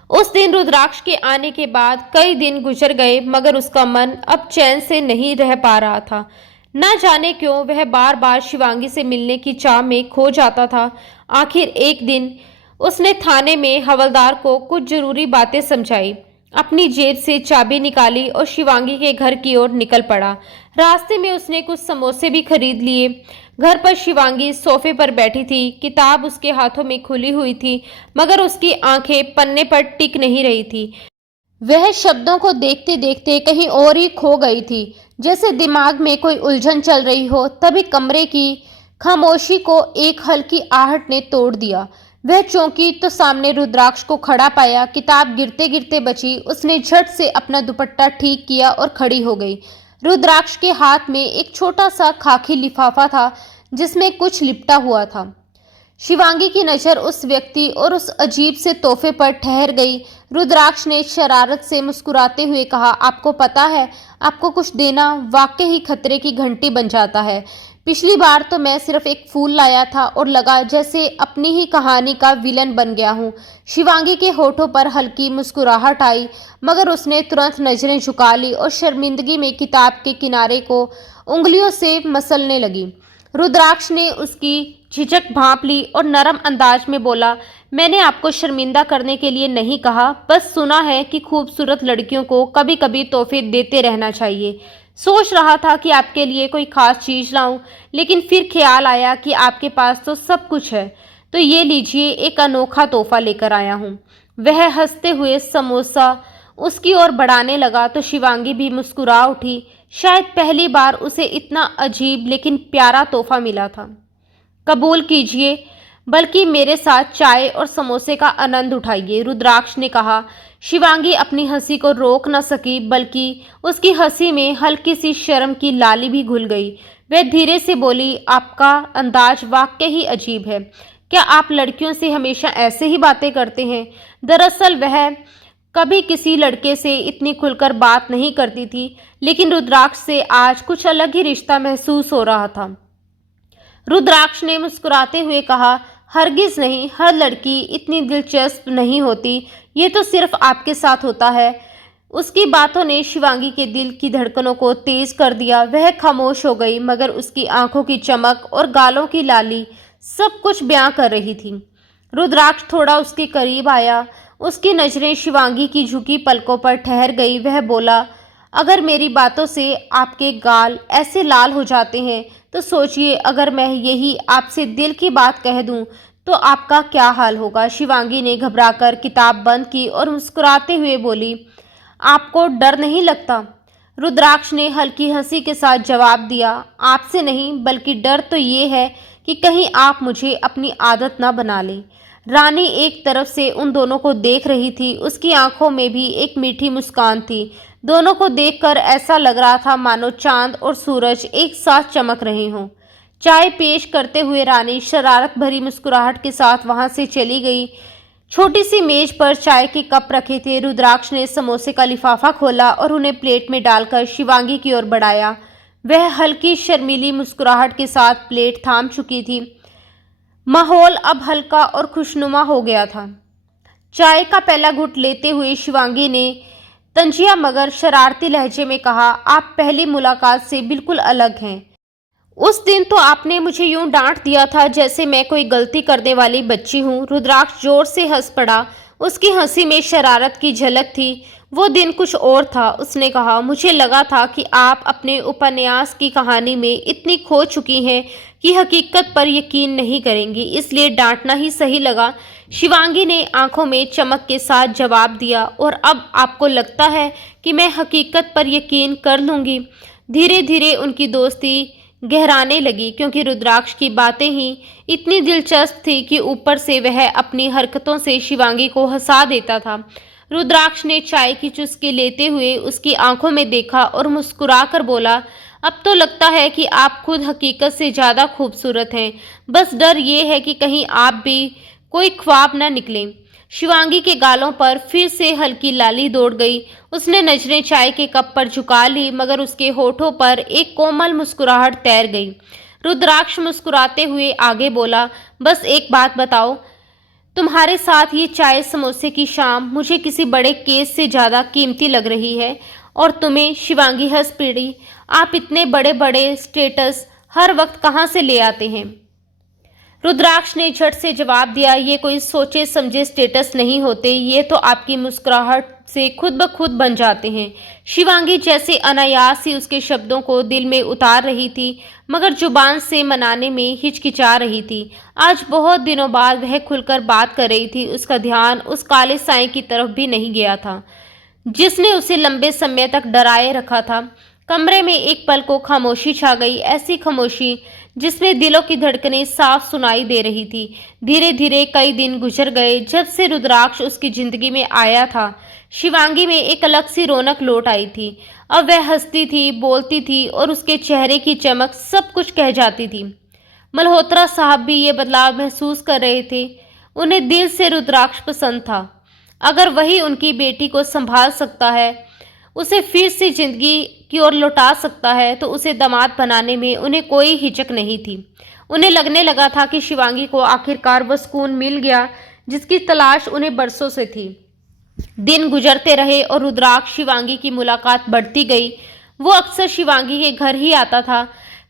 उस दिन रुद्राक्ष के आने के बाद कई दिन गुजर गए, मगर उसका मन अब चैन से नहीं रह पा रहा था। न जाने क्यों वह बार बार शिवांगी से मिलने की चाह में खो जाता था। आखिर एक दिन उसने थाने में हवलदार को कुछ जरूरी बातें समझाई, अपनी जेब से चाबी निकाली और शिवांगी के घर की ओर निकल पड़ा। रास्ते में उसने कुछ समोसे भी खरीद लिए। घर पर शिवांगी सोफे पर बैठी थी, किताब उसके हाथों में खुली हुई थी, मगर उसकी आंखें पन्ने पर टिक नहीं रही थी। वह शब्दों को देखते देखते कहीं और ही खो गई थी, जैसे दिमाग में कोई उलझन चल रही हो। तभी कमरे की खामोशी को एक हल्की आहट ने तोड़ दिया। वह चौंकी तो सामने रुद्राक्ष को खड़ा पाया। किताब गिरते गिरते बची। उसने झट से अपना दुपट्टा ठीक किया और खड़ी हो गई। रुद्राक्ष के हाथ में एक छोटा सा खाकी लिफाफा था जिसमें कुछ लिपटा हुआ था। शिवांगी की नजर उस व्यक्ति और उस अजीब से तोहफे पर ठहर गई। रुद्राक्ष ने शरारत से मुस्कुराते हुए कहा, आपको पता है, आपको कुछ देना वाकई ही खतरे की घंटी बन जाता है। पिछली बार तो मैं सिर्फ एक फूल लाया था और लगा जैसे अपनी ही कहानी का विलन बन गया हूँ। शिवांगी के होठों पर हल्की मुस्कुराहट आई, मगर उसने तुरंत नजरें झुका ली और शर्मिंदगी में किताब के किनारे को उंगलियों से मसलने लगी। रुद्राक्ष ने उसकी झिझक भांप ली और नरम अंदाज में बोला, मैंने आपको शर्मिंदा करने के लिए नहीं कहा, बस सुना है कि खूबसूरत लड़कियों को कभी कभी तोहफे देते रहना चाहिए। सोच रहा था कि आपके लिए कोई खास चीज लाऊं, लेकिन फिर ख्याल आया कि आपके पास तो सब कुछ है, तो ये लीजिए, एक अनोखा तोहफा लेकर आया हूँ। वह हंसते हुए समोसा उसकी ओर बढ़ाने लगा तो शिवांगी भी मुस्कुरा उठी। शायद पहली बार उसे इतना अजीब लेकिन प्यारा तोहफा मिला था। कबूल कीजिए, बल्कि मेरे साथ चाय और समोसे का आनंद उठाइए, रुद्राक्ष ने कहा। शिवांगी अपनी हंसी को रोक न सकी, बल्कि उसकी हंसी में हल्की सी शर्म की लाली भी घुल गई। वह धीरे से बोली, आपका अंदाज वाकई ही अजीब है। क्या आप लड़कियों से हमेशा ऐसे ही बातें करते हैं? दरअसल वह कभी किसी लड़के से इतनी खुलकर बात नहीं करती थी, लेकिन रुद्राक्ष से आज कुछ अलग ही रिश्ता महसूस हो रहा था। रुद्राक्ष ने मुस्कुराते हुए कहा, हरगिज नहीं, हर लड़की इतनी दिलचस्प नहीं होती, ये तो सिर्फ आपके साथ होता है। उसकी बातों ने शिवांगी के दिल की धड़कनों को तेज कर दिया। वह खामोश हो गई, मगर उसकी आंखों की चमक और गालों की लाली सब कुछ बयां कर रही थी। रुद्राक्ष थोड़ा उसके करीब आया। उसकी नजरें शिवांगी की झुकी पलकों पर ठहर गई। वह बोला, अगर मेरी बातों से आपके गाल ऐसे लाल हो जाते हैं तो सोचिए अगर मैं यही आपसे दिल की बात कह दूं तो आपका क्या हाल होगा। शिवांगी ने घबराकर किताब बंद की और मुस्कुराते हुए बोली, आपको डर नहीं लगता? रुद्राक्ष ने हल्की हंसी के साथ जवाब दिया, आपसे नहीं, बल्कि डर तो ये है कि कहीं आप मुझे अपनी आदत ना बना लें। रानी एक तरफ से उन दोनों को देख रही थी, उसकी आंखों में भी एक मीठी मुस्कान थी। दोनों को देखकर ऐसा लग रहा था मानो चांद और सूरज एक साथ चमक रहे हों। चाय पेश करते हुए रानी शरारत भरी मुस्कुराहट के साथ वहां से चली गई। छोटी सी मेज पर चाय के कप रखे थे। रुद्राक्ष ने समोसे का लिफाफा खोला और उन्हें प्लेट में डालकर शिवांगी की ओर बढ़ाया। वह हल्की शर्मीली मुस्कुराहट के साथ प्लेट थाम चुकी थी। माहौल अब हल्का और खुशनुमा हो गया था। चाय का पहला घुट लेते हुए शिवांगी ने तंजिया मगर शरारती लहजे में कहा, आप पहली मुलाकात से बिल्कुल अलग हैं। उस दिन तो आपने मुझे यूं डांट दिया था जैसे मैं कोई गलती करने वाली बच्ची हूं। रुद्राक्ष जोर से हंस पड़ा। उसकी हंसी में शरारत की झलक थी। वो दिन कुछ और था। उसने कहा, मुझे लगा था कि आप अपने उपन्यास की कहानी में इतनी खो चुकी हैं कि हकीकत पर यकीन नहीं करेंगी, इसलिए डांटना ही सही लगा। शिवांगी ने आंखों में चमक के साथ जवाब दिया, और अब आपको लगता है कि मैं हकीकत पर यकीन कर लूँगी? धीरे धीरे उनकी दोस्ती गहराने लगी, क्योंकि रुद्राक्ष की बातें ही इतनी दिलचस्प थी कि ऊपर से वह अपनी हरकतों से शिवांगी को हंसा देता था। रुद्राक्ष ने चाय की चुस्की लेते हुए उसकी आंखों में देखा और मुस्कुराकर बोला, अब तो लगता है कि आप खुद हकीकत से ज़्यादा खूबसूरत हैं। बस डर ये है कि कहीं आप भी कोई ख्वाब न निकलें। शिवांगी के गालों पर फिर से हल्की लाली दौड़ गई। उसने नजरें चाय के कप पर झुका ली, मगर उसके होठों पर एक कोमल मुस्कुराहट तैर गई। रुद्राक्ष मुस्कुराते हुए आगे बोला, बस एक बात बताओ, तुम्हारे साथ ये चाय समोसे की शाम मुझे किसी बड़े केस से ज़्यादा कीमती लग रही है। और तुम्हें? शिवांगी हंस पड़ी। आप इतने बड़े बड़े स्टेटस हर वक्त कहाँ से ले आते हैं? रुद्राक्ष ने झट से जवाब दिया, ये कोई सोचे समझे स्टेटस नहीं होते, ये तो आपकी मुस्कुराहट से खुद ब खुद बन जाते हैं। शिवांगी जैसे अनायास ही उसके शब्दों को दिल में उतार रही थी, मगर जुबान से मनाने में हिचकिचा रही थी। आज बहुत दिनों बाद वह खुलकर बात कर रही थी। उसका ध्यान उस काले साए की तरफ भी नहीं गया था जिसने उसे लंबे समय तक डराए रखा था। कमरे में एक पल को खामोशी छा गई, ऐसी खामोशी जिसमें दिलों की धड़कनें साफ सुनाई दे रही थी। धीरे धीरे कई दिन गुजर गए। जब से रुद्राक्ष उसकी जिंदगी में आया था, शिवांगी में एक अलग सी रौनक लौट आई थी। अब वह हंसती थी, बोलती थी, और उसके चेहरे की चमक सब कुछ कह जाती थी। मल्होत्रा साहब भी ये बदलाव महसूस कर रहे थे। उन्हें दिल से रुद्राक्ष पसंद था। अगर वही उनकी बेटी को संभाल सकता है, उसे फिर से जिंदगी की ओर लौटा सकता है, तो उसे दामाद बनाने में उन्हें कोई हिचक नहीं थी। उन्हें लगने लगा था कि शिवांगी को आखिरकार वह सुकून मिल गया जिसकी तलाश उन्हें बरसों से थी। दिन गुजरते रहे और रुद्राक्ष शिवांगी की मुलाकात बढ़ती गई। वो अक्सर शिवांगी के घर ही आता था,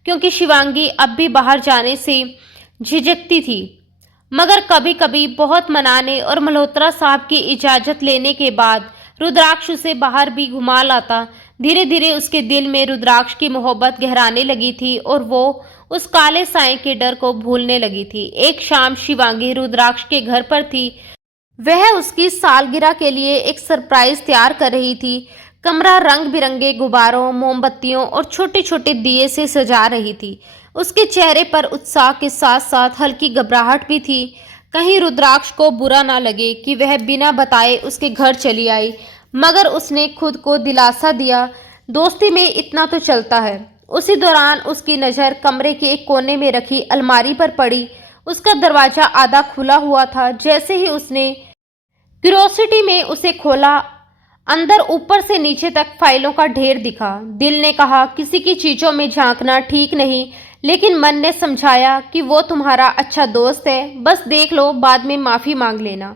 क्योंकि शिवांगी अब भी बाहर जाने से झिझकती थी। मगर कभी कभी बहुत मनाने और मल्होत्रा साहब की इजाज़त लेने के बाद रुद्राक्ष उसे बाहर भी घुमा लाता। धीरे धीरे उसके दिल में रुद्राक्ष की मोहब्बत गहराने लगी थी, और वो उस काले साए के डर को भूलने लगी थी। एक शाम शिवांगी रुद्राक्ष के घर पर थी। वह उसकी सालगिरह के लिए एक सरप्राइज तैयार कर रही थी। कमरा रंग बिरंगे गुब्बारों, मोमबत्तियों और छोटे छोटे दिए से सजा रही थी। उसके चेहरे पर उत्साह के साथ साथ हल्की घबराहट भी थी। कहीं रुद्राक्ष को बुरा ना लगे कि वह बिना बताए उसके घर चली आई, मगर उसने खुद को दिलासा दिया, दोस्ती में इतना तो चलता है। उसी दौरान उसकी नज़र कमरे के एक कोने में रखी अलमारी पर पड़ी। उसका दरवाज़ा आधा खुला हुआ था। जैसे ही उसने क्यूरोसिटी में उसे खोला, अंदर ऊपर से नीचे तक फाइलों का ढेर दिखा। दिल ने कहा, किसी की चीज़ों में झांकना ठीक नहीं, लेकिन मन ने समझाया कि वो तुम्हारा अच्छा दोस्त है, बस देख लो, बाद में माफ़ी मांग लेना।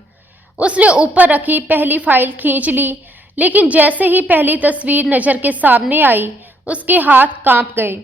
उसने ऊपर रखी पहली फाइल खींच ली, लेकिन जैसे ही पहली तस्वीर नज़र के सामने आई, उसके हाथ कांप गए।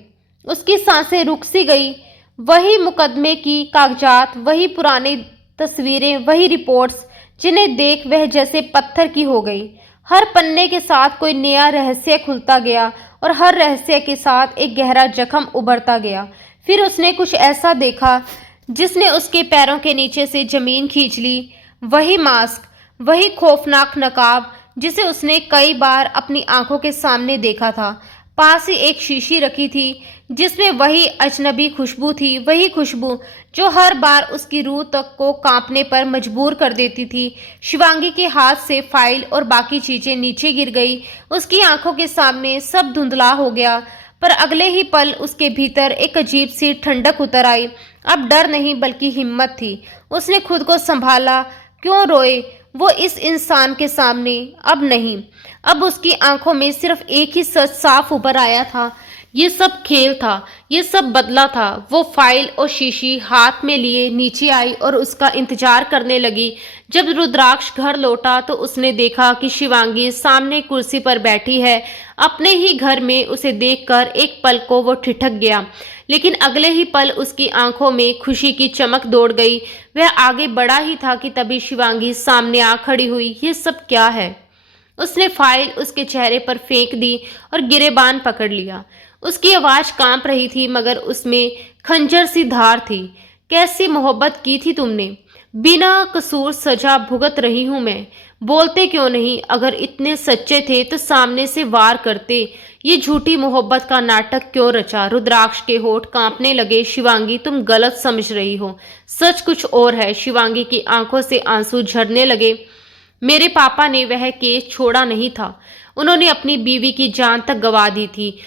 उसकी सांसें रुक सी गई। वही मुकदमे की कागजात, वही पुरानी तस्वीरें, वही रिपोर्ट्स, जिन्हें देख वह जैसे पत्थर की हो गई। हर पन्ने के साथ कोई नया रहस्य खुलता गया, और हर रहस्य के साथ एक गहरा जख्म उभरता गया। फिर उसने कुछ ऐसा देखा जिसने उसके पैरों के नीचे से जमीन खींच ली। वही मास्क, वही खौफनाक नकाब जिसे उसने कई बार अपनी आंखों के सामने देखा था। पास ही एक शीशी रखी थी जिसमें वही अजनबी खुशबू थी, वही खुशबू जो हर बार उसकी रूह तक को कांपने पर मजबूर कर देती थी। शिवांगी के हाथ से फाइल और बाकी चीजें नीचे गिर गई। उसकी आंखों के सामने सब धुंधला हो गया, पर अगले ही पल उसके भीतर एक अजीब सी ठंडक उतर आई। अब डर नहीं बल्कि हिम्मत थी। उसने खुद को संभाला। क्यों रोए वो इस इंसान के सामने? अब नहीं। अब उसकी आंखों में सिर्फ एक ही सच साफ उभर आया था। ये सब खेल था, ये सब बदला था। वो फाइल और शीशी हाथ में लिए नीचे आई और उसका इंतजार करने लगी। जब रुद्राक्ष घर लौटा तो उसने देखा कि शिवांगी सामने कुर्सी पर बैठी है। अपने ही घर में उसे देखकर एक पल को वो ठिठक गया, लेकिन अगले ही पल उसकी आंखों में खुशी की चमक दौड़ गई। वह आगे बढ़ा ही था कि तभी शिवांगी सामने आ खड़ी हुई। ये सब क्या है? उसने फाइल उसके चेहरे पर फेंक दी और गिरेबान पकड़ लिया। उसकी आवाज कांप रही थी, मगर उसमें खंजर सी धार थी। कैसी मोहब्बत की थी तुमने? बिना कसूर सजा भुगत रही हूं मैं। बोलते क्यों नहीं? अगर इतने सच्चे थे तो सामने से वार करते। ये झूठी मोहब्बत का नाटक क्यों रचा? रुद्राक्ष के होठ कांपने लगे। शिवांगी, तुम गलत समझ रही हो। सच कुछ और है। शिवांगी की आंखों से आंसू झरने लगे। मेरे पापा ने वह केस छोड़ा नहीं था। उन्होंने अपनी बीवी की जान तक गंवा दी थी।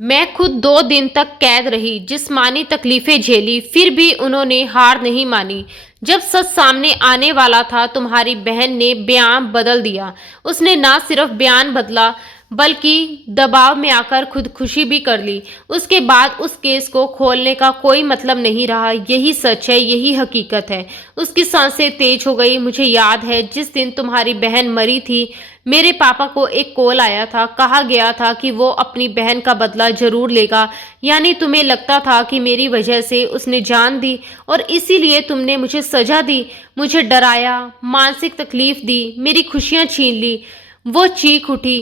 मैं खुद 2 दिन तक कैद रही, जिस्मानी तकलीफें झेली, फिर भी उन्होंने हार नहीं मानी। जब सच सामने आने वाला था, तुम्हारी बहन ने बयान बदल दिया। उसने ना सिर्फ बयान बदला बल्कि दबाव में आकर खुदकुशी भी कर ली। उसके बाद उस केस को खोलने का कोई मतलब नहीं रहा। यही सच है, यही हकीकत है। उसकी सांसें तेज हो गई। मुझे याद है जिस दिन तुम्हारी बहन मरी थी, मेरे पापा को एक कॉल आया था। कहा गया था कि वो अपनी बहन का बदला जरूर लेगा। यानी तुम्हें लगता था कि मेरी वजह से उसने जान दी और इसीलिए तुमने मुझे सजा दी, मुझे डराया, मानसिक तकलीफ दी, मेरी खुशियां छीन ली। वो चीख उठी,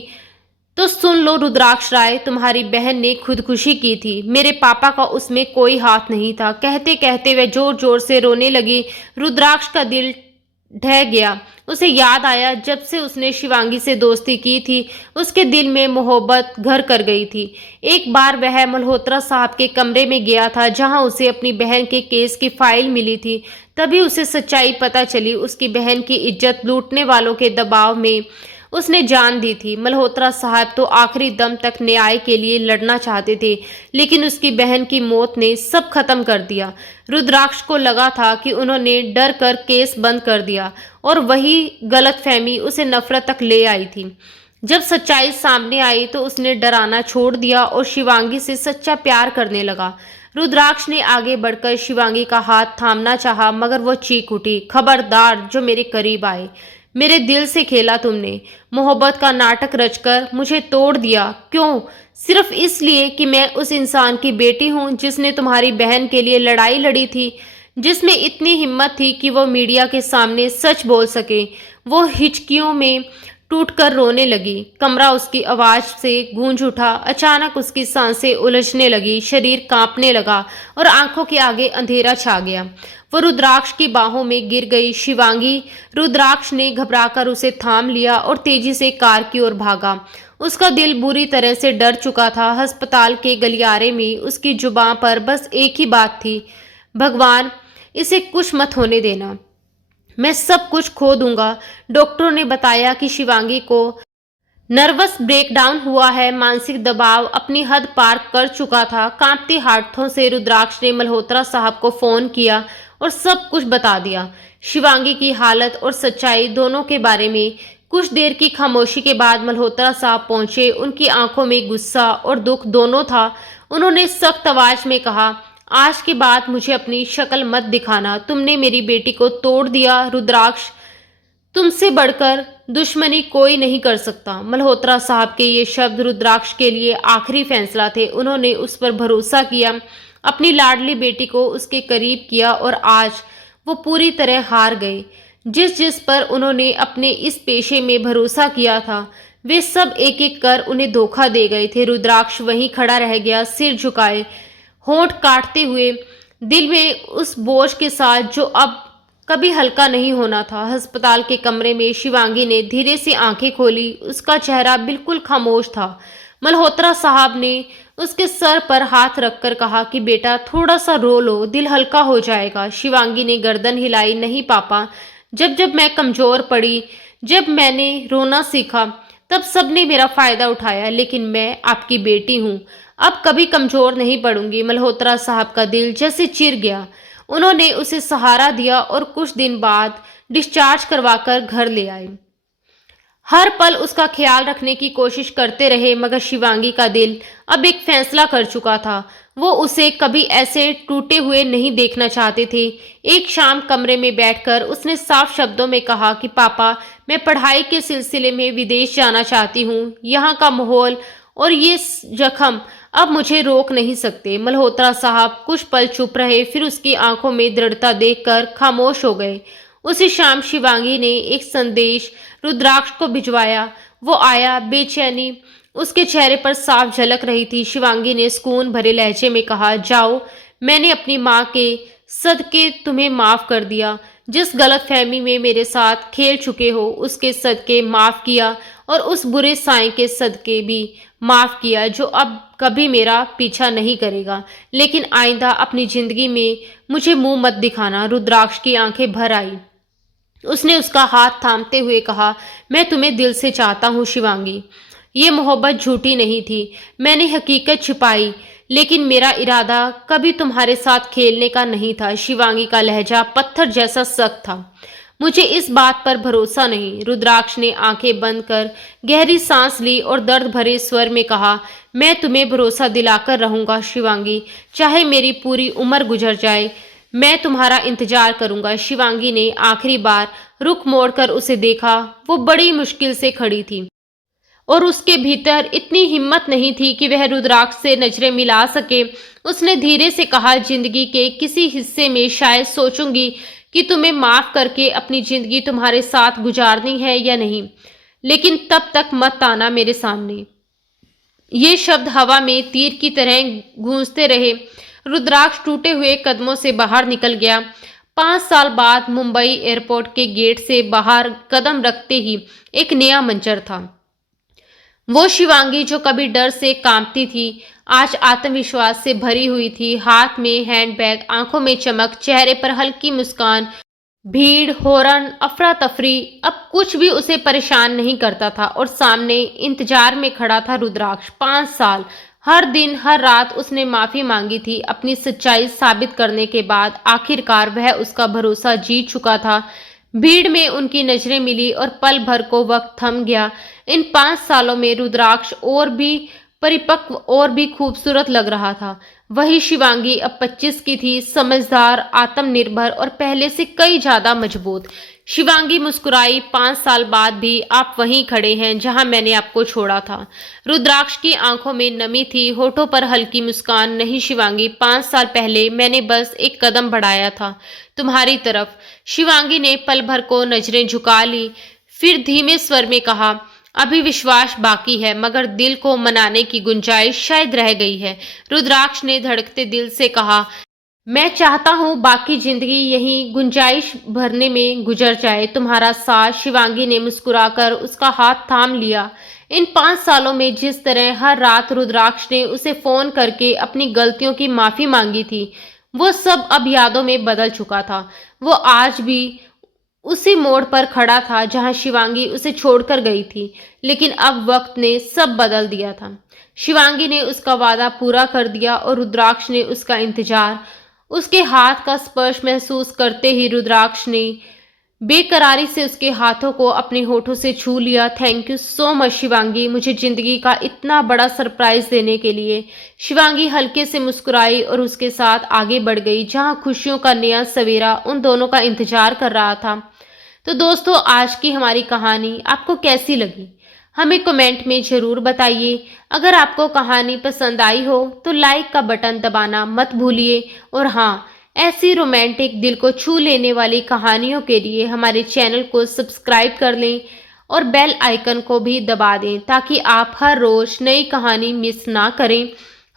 तो सुन लो रुद्राक्ष राय, तुम्हारी बहन ने खुदकुशी की थी। मेरे पापा का उसमें कोई हाथ नहीं था। कहते कहते वह जोर जोर से रोने लगी। रुद्राक्ष का दिल ढह गया। उसे याद आया जब से उसने शिवांगी से दोस्ती की थी, उसके दिल में मोहब्बत घर कर गई थी। एक बार वह मल्होत्रा साहब के कमरे में गया था जहां उसे अपनी बहन के केस की फाइल मिली थी। तभी उसे सच्चाई पता चली। उसकी बहन की इज्जत लूटने वालों के दबाव में उसने जान दी थी। मल्होत्रा साहब तो आखिरी दम तक न्याय के लिए लड़ना चाहते थे, लेकिन उसकी बहन की मौत ने सब खत्म कर दिया। रुद्राक्ष को लगा था कि उन्होंने डर कर केस बंद कर दिया, और वही गलतफहमी उसे नफरत तक ले आई थी। जब सच्चाई सामने आई तो उसने डराना छोड़ दिया और शिवांगी से सच्चा प्यार करने लगा। रुद्राक्ष ने आगे बढ़कर शिवांगी का हाथ थामना चाहा, मगर वो चीख उठी, खबरदार जो मेरे करीब आए। मेरे दिल से खेला तुमने। मोहब्बत का नाटक रचकर मुझे तोड़ दिया। क्यों? सिर्फ इसलिए कि मैं उस इंसान की बेटी हूं जिसने तुम्हारी बहन के लिए लड़ाई लड़ी थी, जिसमें इतनी हिम्मत थी कि वो मीडिया के सामने सच बोल सके। वो हिचकियों में टूटकर रोने लगी। कमरा उसकी आवाज से गूंज उठा। अचानक उसकी सांसें उलझने लगी, शरीर कांपने लगा और आंखों के आगे अंधेरा छा गया। वो रुद्राक्ष की बाहों में गिर गई। शिवांगी! रुद्राक्ष ने घबराकर उसे थाम लिया और तेजी से कार की ओर भागा। उसका दिल बुरी तरह से डर चुका था। अस्पताल के गलियारे में उसकी जुबान पर बस एक ही बात थी, भगवान इसे कुछ मत होने देना, मैं सब कुछ खो दूंगा। डॉक्टरों ने बताया कि शिवांगी को नर्वस ब्रेकडाउन हुआ है। मानसिक दबाव अपनी हद पार कर चुका था। कांपते हाथों से रुद्राक्ष ने मल्होत्रा साहब को फोन किया और सब कुछ बता दिया, शिवांगी की हालत और सच्चाई दोनों के बारे में। कुछ देर की खामोशी के बाद मल्होत्रा साहब पहुंचे। उनकी आंखों में गुस्सा और दुख दोनों था। उन्होंने सख्त आवाज में कहा, आज के बाद मुझे अपनी शक्ल मत दिखाना। तुमने मेरी बेटी को तोड़ दिया रुद्राक्ष। तुमसे बढ़कर दुश्मनी कोई नहीं कर सकता। मल्होत्रा साहब के ये शब्द रुद्राक्ष के लिए आखिरी फैसला थे। उन्होंने उस पर भरोसा किया, अपनी लाडली बेटी को उसके करीब किया, और आज वो पूरी तरह हार गए। जिस जिस पर उन्होंने अपने इस पेशे में भरोसा किया था, वे सब एक एक कर उन्हें धोखा दे गए थे। रुद्राक्ष वहीं खड़ा रह गया, सिर झुकाए, होंठ काटते हुए, दिल में उस बोझ के साथ जो अब कभी हल्का नहीं होना था। अस्पताल के कमरे में शिवांगी ने धीरे से आंखें खोली। उसका चेहरा बिल्कुल खामोश था। मल्होत्रा साहब ने उसके सर पर हाथ रखकर कहा कि बेटा थोड़ा सा रो लो, दिल हल्का हो जाएगा। शिवांगी ने गर्दन हिलाई। नहीं पापा, जब जब मैं कमजोर पड़ी, जब मैंने रोना सीखा, तब सबने मेरा फायदा उठाया, लेकिन मैं आपकी बेटी हूँ, अब कभी कमजोर नहीं पड़ूंगी। मल्होत्रा साहब का दिल जैसे चिर गया। उन्होंने उसे सहारा दिया और कुछ दिन बाद डिस्चार्ज करवाकर घर ले आए। हर पल उसका ख्याल रखने की कोशिश करते रहे, मगर शिवांगी का दिल अब एक फैसला कर चुका था। वो उसे कभी ऐसे टूटे हुए नहीं देखना चाहते थे। एक शाम कमरे में बैठकर उसने साफ शब्दों में कहा कि पापा, मैं पढ़ाई के सिलसिले में विदेश जाना चाहती हूँ। यहाँ का माहौल और ये जख्म अब मुझे रोक नहीं सकते। मल्होत्रा साहब कुछ पल चुप रहे, फिर उसकी आंखों में दृढ़ता देखकर खामोश हो गए। उसी शाम शिवांगी ने एक संदेश रुद्राक्ष को भिजवाया। वो आया, बेचैनी उसके चेहरे पर साफ झलक रही थी। शिवांगी ने सुकून भरे लहजे में कहा, जाओ, मैंने अपनी माँ के सदके तुम्हें माफ कर दिया। जिस गलतफहमी में मेरे साथ खेल चुके हो, उसके सदके माफ किया, और उस बुरे साए के सदके भी माफ किया जो अब कभी मेरा पीछा नहीं करेगा। लेकिन आइंदा अपनी जिंदगी में मुझे मुंह मत दिखाना। रुद्राक्ष की आंखें भर आई। उसने उसका हाथ थामते हुए कहा, मैं तुम्हें दिल से चाहता हूँ शिवांगी। ये मोहब्बत झूठी नहीं थी, मैंने हकीकत छिपाई, लेकिन मेरा इरादा कभी तुम्हारे साथ खेलने का नहीं था। शिवांगी का लहजा पत्थर जैसा सख्त था। मुझे इस बात पर भरोसा नहीं। रुद्राक्ष ने आंखें बंद कर गहरी सांस ली और दर्द भरे स्वर में कहा, मैं तुम्हें भरोसा दिलाकर रहूंगा शिवांगी, चाहे मेरी पूरी उम्र गुजर जाए, मैं तुम्हारा इंतजार करूंगा। शिवांगी ने आखिरी बार रुख मोड़कर उसे देखा। वो बड़ी मुश्किल से खड़ी थी और उसके भीतर इतनी हिम्मत नहीं थी कि वह रुद्राक्ष से नजरें मिला सके। उसने धीरे से कहा, जिंदगी के किसी हिस्से में शायद सोचूंगी कि तुम्हें माफ करके अपनी जिंदगी तुम्हारे साथ गुजारनी है या नहीं, लेकिन तब तक मत आना मेरे सामने। ये शब्द हवा में तीर की तरह गूंजते रहे। रुद्राक्ष टूटे हुए कदमों से बाहर निकल गया। 5 साल बाद मुंबई एयरपोर्ट के गेट से बाहर कदम रखते ही एक नया मंजर था। वो शिवांगी जो कभी डर से कांपती थी, आज आत्मविश्वास से भरी हुई थी। हाथ में हैंडबैग, आंखों में चमक, चेहरे पर हल्की मुस्कान। भीड़, हॉर्न, अफरा तफरी, अब कुछ भी उसे परेशान नहीं करता था। और सामने इंतजार में खड़ा था रुद्राक्ष। 5 साल, हर दिन हर रात उसने माफी मांगी थी। अपनी सच्चाई साबित करने के बाद आखिरकार वह उसका भरोसा जीत चुका था। भीड़ में उनकी नजरें मिली और पल भर को वक्त थम गया। इन 5 सालों में रुद्राक्ष और भी परिपक्व और भी खूबसूरत लग रहा था। वही शिवांगी अब 25 की थी, समझदार, आत्मनिर्भर और पहले से कई ज्यादा मजबूत। शिवांगी मुस्कुराई, 5 साल बाद भी आप वहीं खड़े हैं जहां मैंने आपको छोड़ा था। रुद्राक्ष की आंखों में नमी थी, होठों पर हल्की मुस्कान। नहीं शिवांगी, 5 साल पहले मैंने बस एक कदम बढ़ाया था तुम्हारी तरफ। शिवांगी ने पल भर को नजरें झुका ली, फिर धीमे स्वर में कहा, अभी विश्वास बाकी है, मगर दिल को मनाने की गुंजाइश शायद रह गई है। रुद्राक्ष ने धड़कते दिल से कहा, मैं चाहता हूँ बाकी जिंदगी यही गुंजाइश भरने में गुजर जाए, तुम्हारा साथ। शिवांगी ने मुस्कुराकर उसका हाथ थाम लिया। इन 5 सालों में जिस तरह हर रात रुद्राक्ष ने उसे फोन करके अपनी गलतियों की माफी मांगी थी, वो सब अब यादों में बदल चुका था। वो आज भी उसी मोड़ पर खड़ा था जहां शिवांगी उसे छोड़कर गई थी, लेकिन अब वक्त ने सब बदल दिया था। शिवांगी ने उसका वादा पूरा कर दिया और रुद्राक्ष ने उसका इंतजार। उसके हाथ का स्पर्श महसूस करते ही रुद्राक्ष ने बेकरारी से उसके हाथों को अपने होठों से छू लिया। Thank you so much Shivangi, मुझे जिंदगी का इतना बड़ा सरप्राइज देने के लिए। शिवांगी हल्के से मुस्कुराई और उसके साथ आगे बढ़ गई जहां खुशियों का नया सवेरा उन दोनों का इंतजार कर रहा था। तो दोस्तों, आज की हमारी कहानी आपको कैसी लगी हमें कमेंट में ज़रूर बताइए। अगर आपको कहानी पसंद आई हो तो लाइक का बटन दबाना मत भूलिए। और हाँ, ऐसी रोमांटिक दिल को छू लेने वाली कहानियों के लिए हमारे चैनल को सब्सक्राइब कर लें और बेल आइकन को भी दबा दें ताकि आप हर रोज़ नई कहानी मिस ना करें।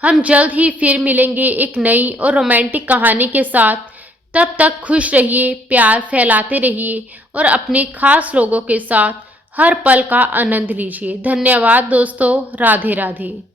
हम जल्द ही फिर मिलेंगे एक नई और रोमांटिक कहानी के साथ। तब तक खुश रहिए, प्यार फैलाते रहिए और अपने खास लोगों के साथ हर पल का आनंद लीजिए। धन्यवाद दोस्तों। राधे राधे।